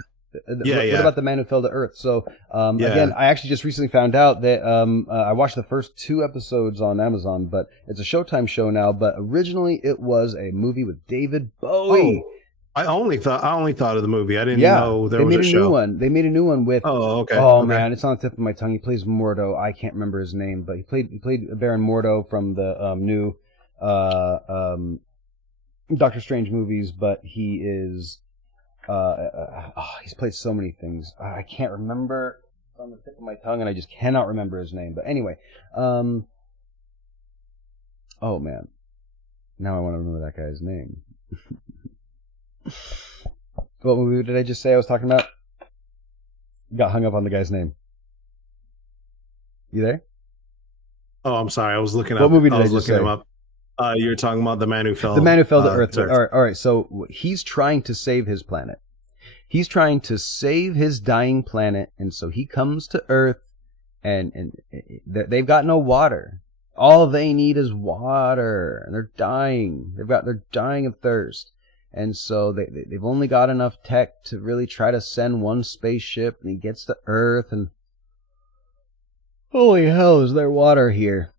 What about the Man Who Fell to Earth? So again, I actually just recently found out that I watched the first 2 episodes on Amazon, but it's a Showtime show now. But originally, it was a movie with David Bowie. Oh, I only thought of the movie. I didn't know there was a show. New one. They made a new one with. Oh, okay. Man, it's on the tip of my tongue. He plays Mordo. I can't remember his name, but he played Baron Mordo from the new Doctor Strange movies. But he is. He's played so many things. I can't remember. It's on the tip of my tongue, and I just cannot remember his name. But anyway, oh man, now I want to remember that guy's name. What movie did I just say I was talking about? Got hung up on the guy's name. You there? Oh, I'm sorry. I was looking up. What movie did I was just looking say? him up. You were talking about the Man Who Fell. The Man Who Fell to Earth. All right. So he's trying to save his planet. He's trying to save his dying planet, and so he comes to Earth, and they've got no water. All they need is water, and they're dying. They're dying of thirst, and so they've only got enough tech to really try to send one spaceship, and he gets to Earth, and holy hell, is there water here?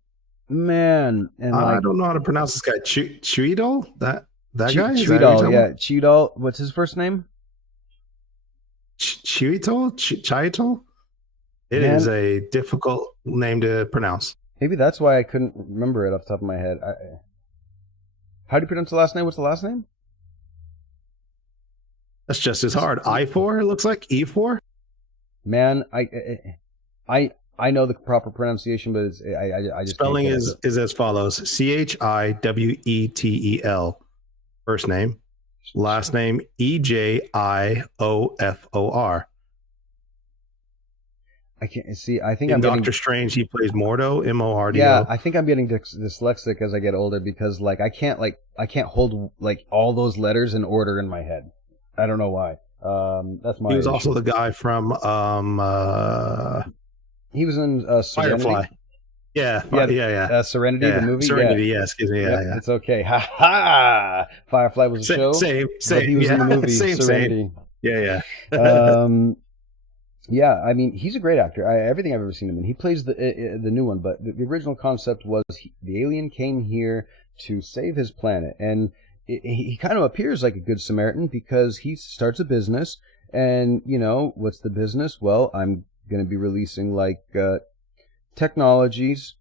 Man, and I don't know how to pronounce this guy. Cheadle? That guy? Cheadle, yeah. Cheadle. What's his first name? Cheadle? It is a difficult name to pronounce. Maybe that's why I couldn't remember it off the top of my head. How do you pronounce the last name? What's the last name? That's just as hard. I4, it looks like. E4? Man, I know the proper pronunciation, but I just spelling is as follows: Chiwetel. First name, last name Ejiofor. I can't see. I think in I'm Doctor Strange, he plays Mordo, Mordo. Yeah, I think I'm getting dyslexic as I get older because I can't hold like all those letters in order in my head. I don't know why. That's my. He was also the guy from He was in Serenity. Firefly. Yeah. Serenity, the movie. Serenity. Yeah, excuse me. Yeah. It's okay. Ha ha. Firefly was a show. Same. But he was in the movie Serenity. Yeah. Yeah, I mean, he's a great actor. Everything I've ever seen him in. He plays the new one, but the original concept was the alien came here to save his planet, and he kind of appears like a good Samaritan because he starts a business, and what's the business? Well, I'm going to be releasing like technologies,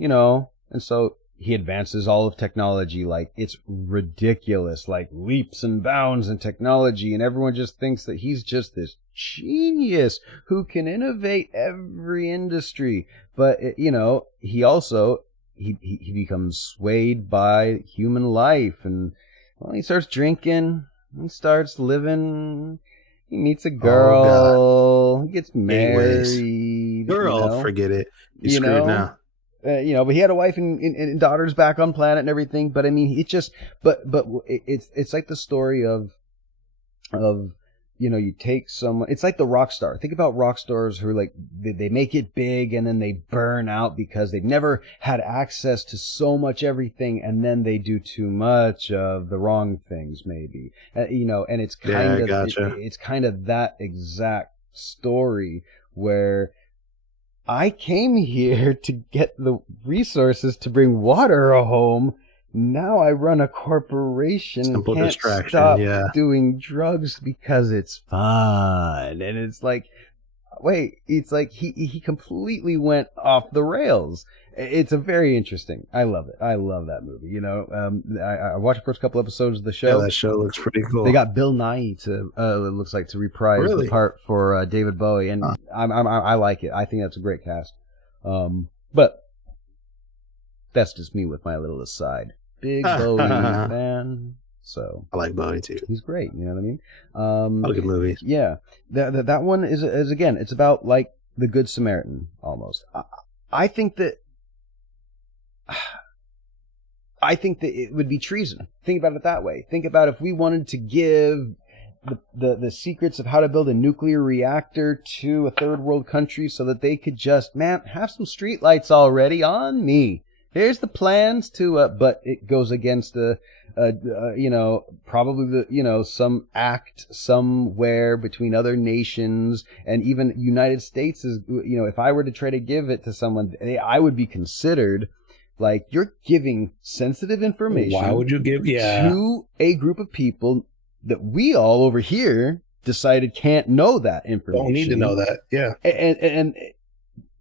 and so he advances all of technology like it's ridiculous, like leaps and bounds in technology, and everyone just thinks that he's just this genius who can innovate every industry. But he also he becomes swayed by human life, and he starts drinking, he starts living, he meets a girl, he gets married. Girl, forget it. You're screwed now. But he had a wife and daughters back on planet and everything. But I mean, it just, but it's like the story of you take someone. It's like the rock star. Think about rock stars who are like they make it big and then they burn out because they've never had access to so much everything, and then they do too much of the wrong things, maybe. And it's kind of it's kind of that exact story where I came here to get the resources to bring water home. Now I run a corporation. Simple and can't distraction, stop doing drugs because it's fun. And it's like, wait, it's like he completely went off the rails. It's a very interesting. I love it. I love that movie. I watched the first couple episodes of the show. Yeah, that show looks pretty cool. They got Bill Nye to it looks like to reprise the part for David Bowie, and I like it. I think that's a great cast. But that's just me with my little aside. Big Bowie fan. So I like Bowie too. He's great. You know what I mean? I like movies. Yeah, that one is again. It's about like the Good Samaritan almost. I think that it would be treason. Think about it that way. Think about if we wanted to give the secrets of how to build a nuclear reactor to a third world country so that they could just, have some streetlights already on me. Here's the plans to, but it goes against probably some act somewhere between other nations, and even United States is, if I were to try to give it to someone, I would be considered like you're giving sensitive information. Why would you give to a group of people that we all over here decided can't know that information? Don't need to know that. Yeah, and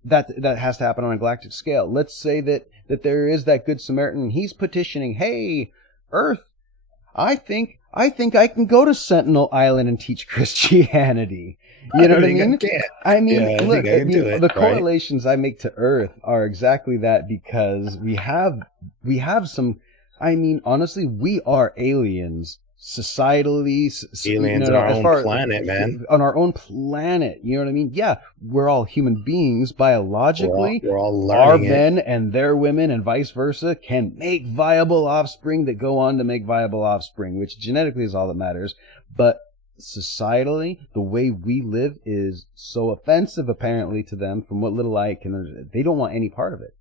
that has to happen on a galactic scale. Let's say that there is that Good Samaritan. He's petitioning, hey, Earth, I think I can go to Sentinel Island and teach Christianity. You know what I mean? I mean, look, the correlations I make to Earth are exactly that, because we have some. I mean, honestly, we are aliens. Societally, aliens on our own planet, man. On our own planet, you know what I mean? Yeah, we're all human beings biologically. We're all learning. Our men and their women and vice versa can make viable offspring that go on to make viable offspring, which genetically is all that matters. But societally, the way we live is so offensive, apparently, to them. From what little I can, they don't want any part of it.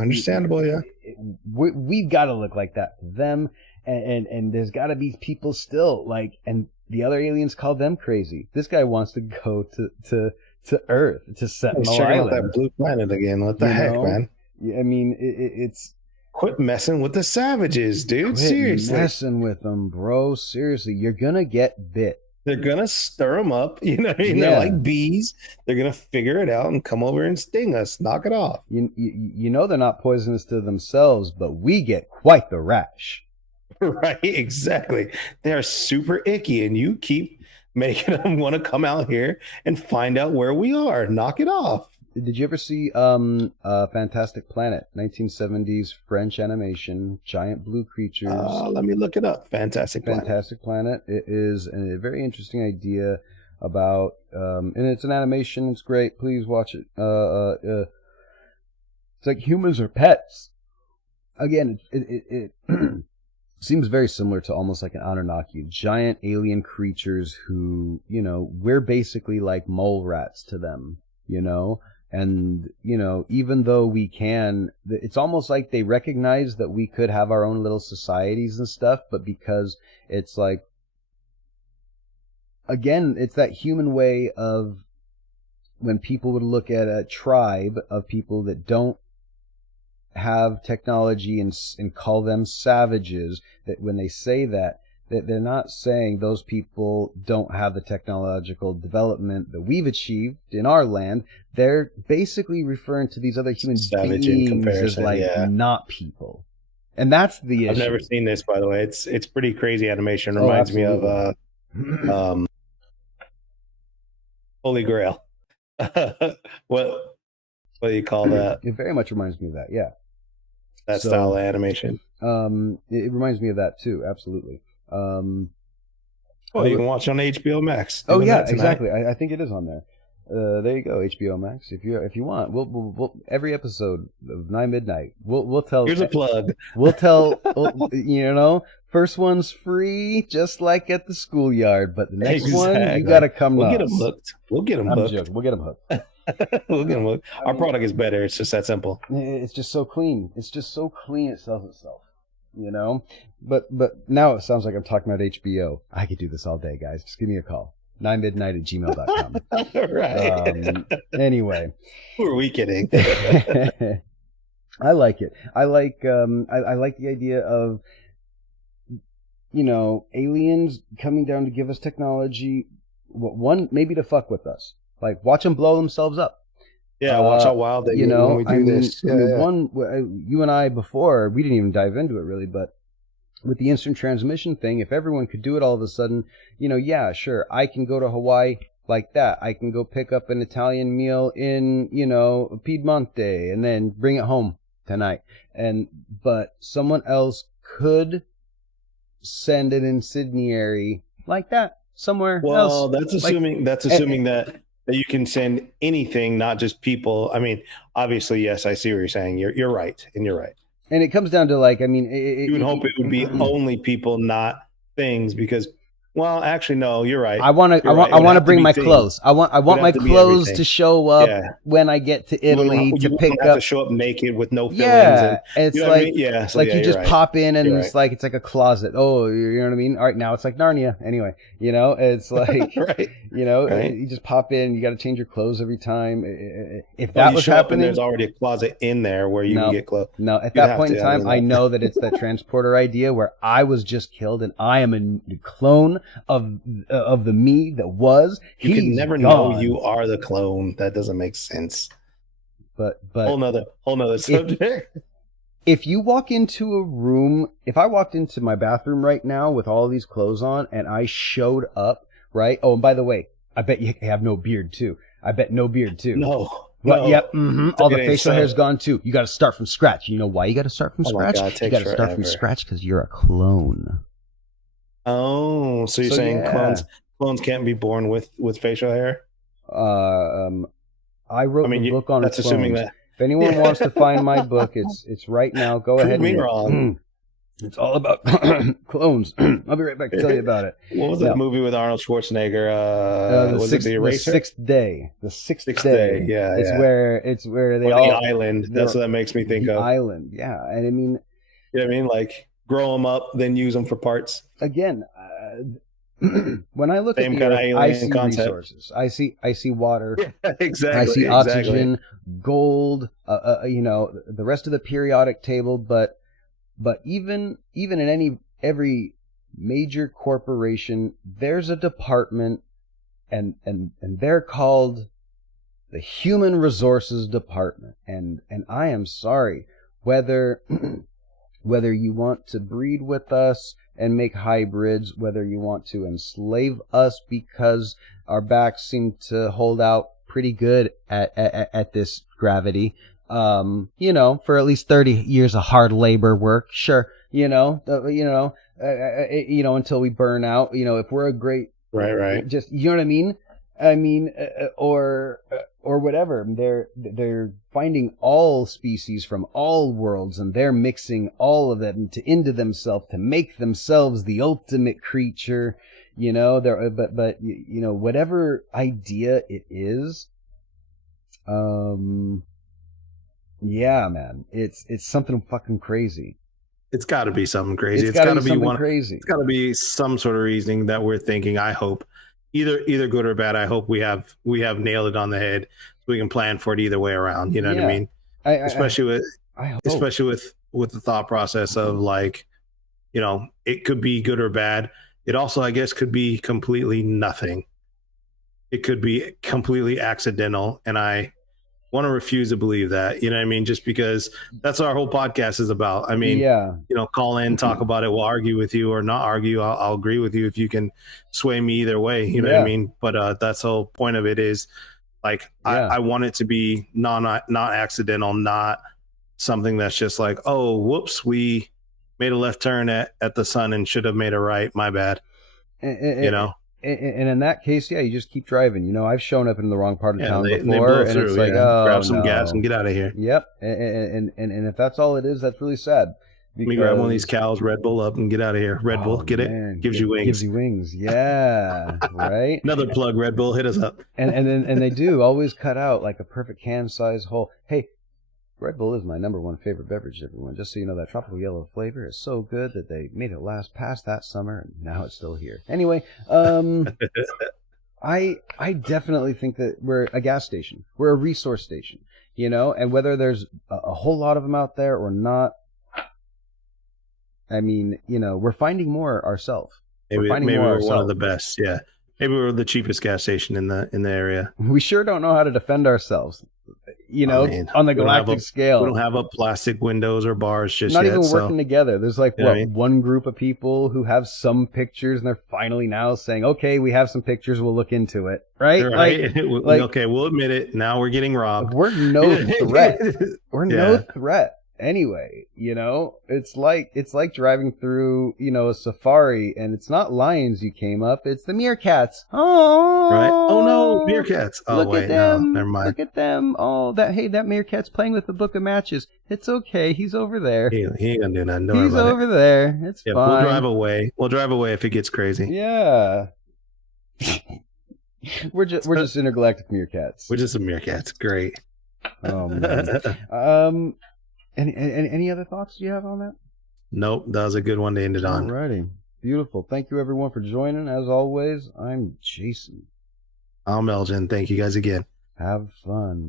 Understandable, yeah. We've got to look like that to them. And there's got to be people still like, and the other aliens call them crazy. This guy wants to go to Earth, to Sentinel Island. Check out that blue planet again. What the heck, man? I mean, it's quit messing with the savages, dude. Seriously, messing with them, bro. Seriously, you're gonna get bit. They're gonna stir them up. You know what I mean? Yeah. They're like bees. They're gonna figure it out and come over and sting us. Knock it off. You know they're not poisonous to themselves, but we get quite the rash. Right, exactly. They are super icky, and you keep making them want to come out here and find out where we are. Knock it off. Did you ever see Fantastic Planet, 1970s French animation, giant blue creatures? Let me look it up. Fantastic Planet. It is a very interesting idea about, and it's an animation. It's great. Please watch it. It's like humans are pets. Again, it seems very similar to almost like an Anunnaki, giant alien creatures who, we're basically like mole rats to them. And, even though we can, it's almost like they recognize that we could have our own little societies and stuff, but because it's like, again, it's that human way of when people would look at a tribe of people that don't have technology and call them savages, that when they say that they're not saying those people don't have the technological development that we've achieved in our land. They're basically referring to these other human beings as not people. And that's the issue. I've never seen this, by the way. It's pretty crazy animation. Reminds me of Holy Grail. What do you call that? It very much reminds me of that, yeah. That style of animation. It reminds me of that too, absolutely. You can watch on HBO Max. Oh yeah, exactly. I think it is on there. There you go, HBO Max. If you want, we'll every episode of 9 Midnight, we'll tell. Here's a plug. We'll tell. First one's free, just like at the schoolyard. But the next one, you gotta come. We'll get them hooked. We'll get them hooked. Joking. We'll get them hooked. We'll get them hooked. Our product is better. It's just that simple. It's just so clean. It sells itself. But now it sounds like I'm talking about HBO. I could do this all day, guys. Just give me a call. 9midnight@gmail.com. Right. Anyway. Who are we kidding? I like it. I like the idea of, aliens coming down to give us technology. One, maybe to fuck with us. Like, watch them blow themselves up. Yeah, watch how wild they get when we do this. One, you and I before, we didn't even dive into it really, but with the instant transmission thing, if everyone could do it all of a sudden, yeah, sure, I can go to Hawaii like that. I can go pick up an Italian meal in, Piedmonte and then bring it home tonight. But someone else could send an incendiary like that somewhere else. Well, that's assuming that you can send anything, not just people. I mean, obviously, yes, I see what you're saying. You're right, and you're right. And it comes down to you would hope it would be only people, not things, because, well, actually, no, you're right. I want to bring my clothes. I want my clothes to show up when I get to Italy to pick up. To show up naked with no fillings. Yeah, it's like so you just pop in and it's like a closet. Oh, you know what I mean? All right, now it's like Narnia. Anyway, it's like right. You just pop in. You got to change your clothes every time. If that was happening, there's already a closet in there where you can get clothes. No, at that point in time, I know that it's that transporter idea where I was just killed and I am a clone of the me that was. You can never know you are the clone. That doesn't make sense. But whole nother subject. If you walk into a room, if I walked into my bathroom right now with all these clothes on and I showed up, right? Oh, and by the way, I bet you have no beard too. No. Well, yep. Mm-hmm. All the facial hair's gone too. You got to start from scratch. You know why you got to start from scratch? You got to start from scratch because you're a clone. Oh, so you're saying clones can't be born with facial hair? I wrote the book on that's clones. Assuming that. If anyone wants to find my book, it's right now. Go ahead. Prove me wrong. It's all about clones. I'll be right back to tell you about it. What was that movie with Arnold Schwarzenegger? Was it The Eraser? The Sixth Day. Yeah, it's where they all the island. That's what that makes me think of. Island, yeah. And I mean, you know what I mean? Like grow them up, then use them for parts. Again, when I look Same at the Earth, I see concept. resources. I see water. Yeah, exactly. I see oxygen, gold. The rest of the periodic table, but even in every major corporation, there's a department, and they're called the Human Resources Department. And I am sorry, whether you want to breed with us and make hybrids, whether you want to enslave us because our backs seem to hold out pretty good at this gravity. For at least 30 years of hard labor work, sure, until we burn out, if we're a great, right. Just, you know what I mean? Or whatever. They're finding all species from all worlds and they're mixing all of them into themselves to make themselves the ultimate creature, but whatever idea it is, Yeah, man, it's something fucking crazy. It's got to be something crazy. It's got to be something crazy. It's got to be some sort of reasoning that we're thinking. I hope either good or bad. I hope we have nailed it on the head, so we can plan for it either way around. You know what I mean? Especially with the thought process of like, it could be good or bad. It also, I guess, could be completely nothing. It could be completely accidental, and I want to refuse to believe that. You know what I mean? Just because that's what our whole podcast is about. I mean, call in, talk about it. We'll argue with you or not argue. I'll agree with you if you can sway me either way. You know what I mean? But that's the whole point of it is like, I want it to be not accidental, not something that's just like, oh, whoops, we made a left turn at the sun and should have made a right. My bad. And in that case, you just keep driving. I've shown up in the wrong part of town before, and it's like, grab some gas and get out of here. Yep. And if that's all it is, that's really sad. Let me grab one of these cows, Red Bull up, and get out of here. Red Bull, get it? Gives you wings. Gives you wings. Yeah. Right. Another plug, Red Bull. Hit us up. And they do always cut out like a perfect can size hole. Hey, Red Bull is my number one favorite beverage, everyone. Just so you know, that tropical yellow flavor is so good that they made it last past that summer, and now it's still here. Anyway, I definitely think that we're a gas station. We're a resource station, and whether there's a whole lot of them out there or not, I mean, we're finding more ourselves. Maybe we're one of the best, yeah. Maybe we're the cheapest gas station in the area. We sure don't know how to defend ourselves. On the galactic scale. We don't have a plastic windows or bars just not yet. Not even working together. There's like, one group of people who have some pictures, and they're finally now saying, okay, we have some pictures, we'll look into it. Right? Okay, we'll admit it. Now we're getting robbed. We're no threat. We're no threat. Anyway, it's like driving through, a safari, and it's not lions you came up, it's the meerkats. Oh, right. Oh no, meerkats. Oh, look wait, at them. No, never mind. Look at them. Oh, that meerkat's playing with the book of matches. It's okay. He's over there. He ain't gonna do nothing. He's over there. It's fine. We'll drive away. We'll drive away if it gets crazy. Yeah. We're just intergalactic meerkats. We're just some meerkats. Great. Oh man. Any other thoughts you have on that? Nope, that was a good one to end it on. Alrighty. Beautiful. Thank you everyone for joining. As always, I'm Jason. I'm Elgin. Thank you guys again. Have fun.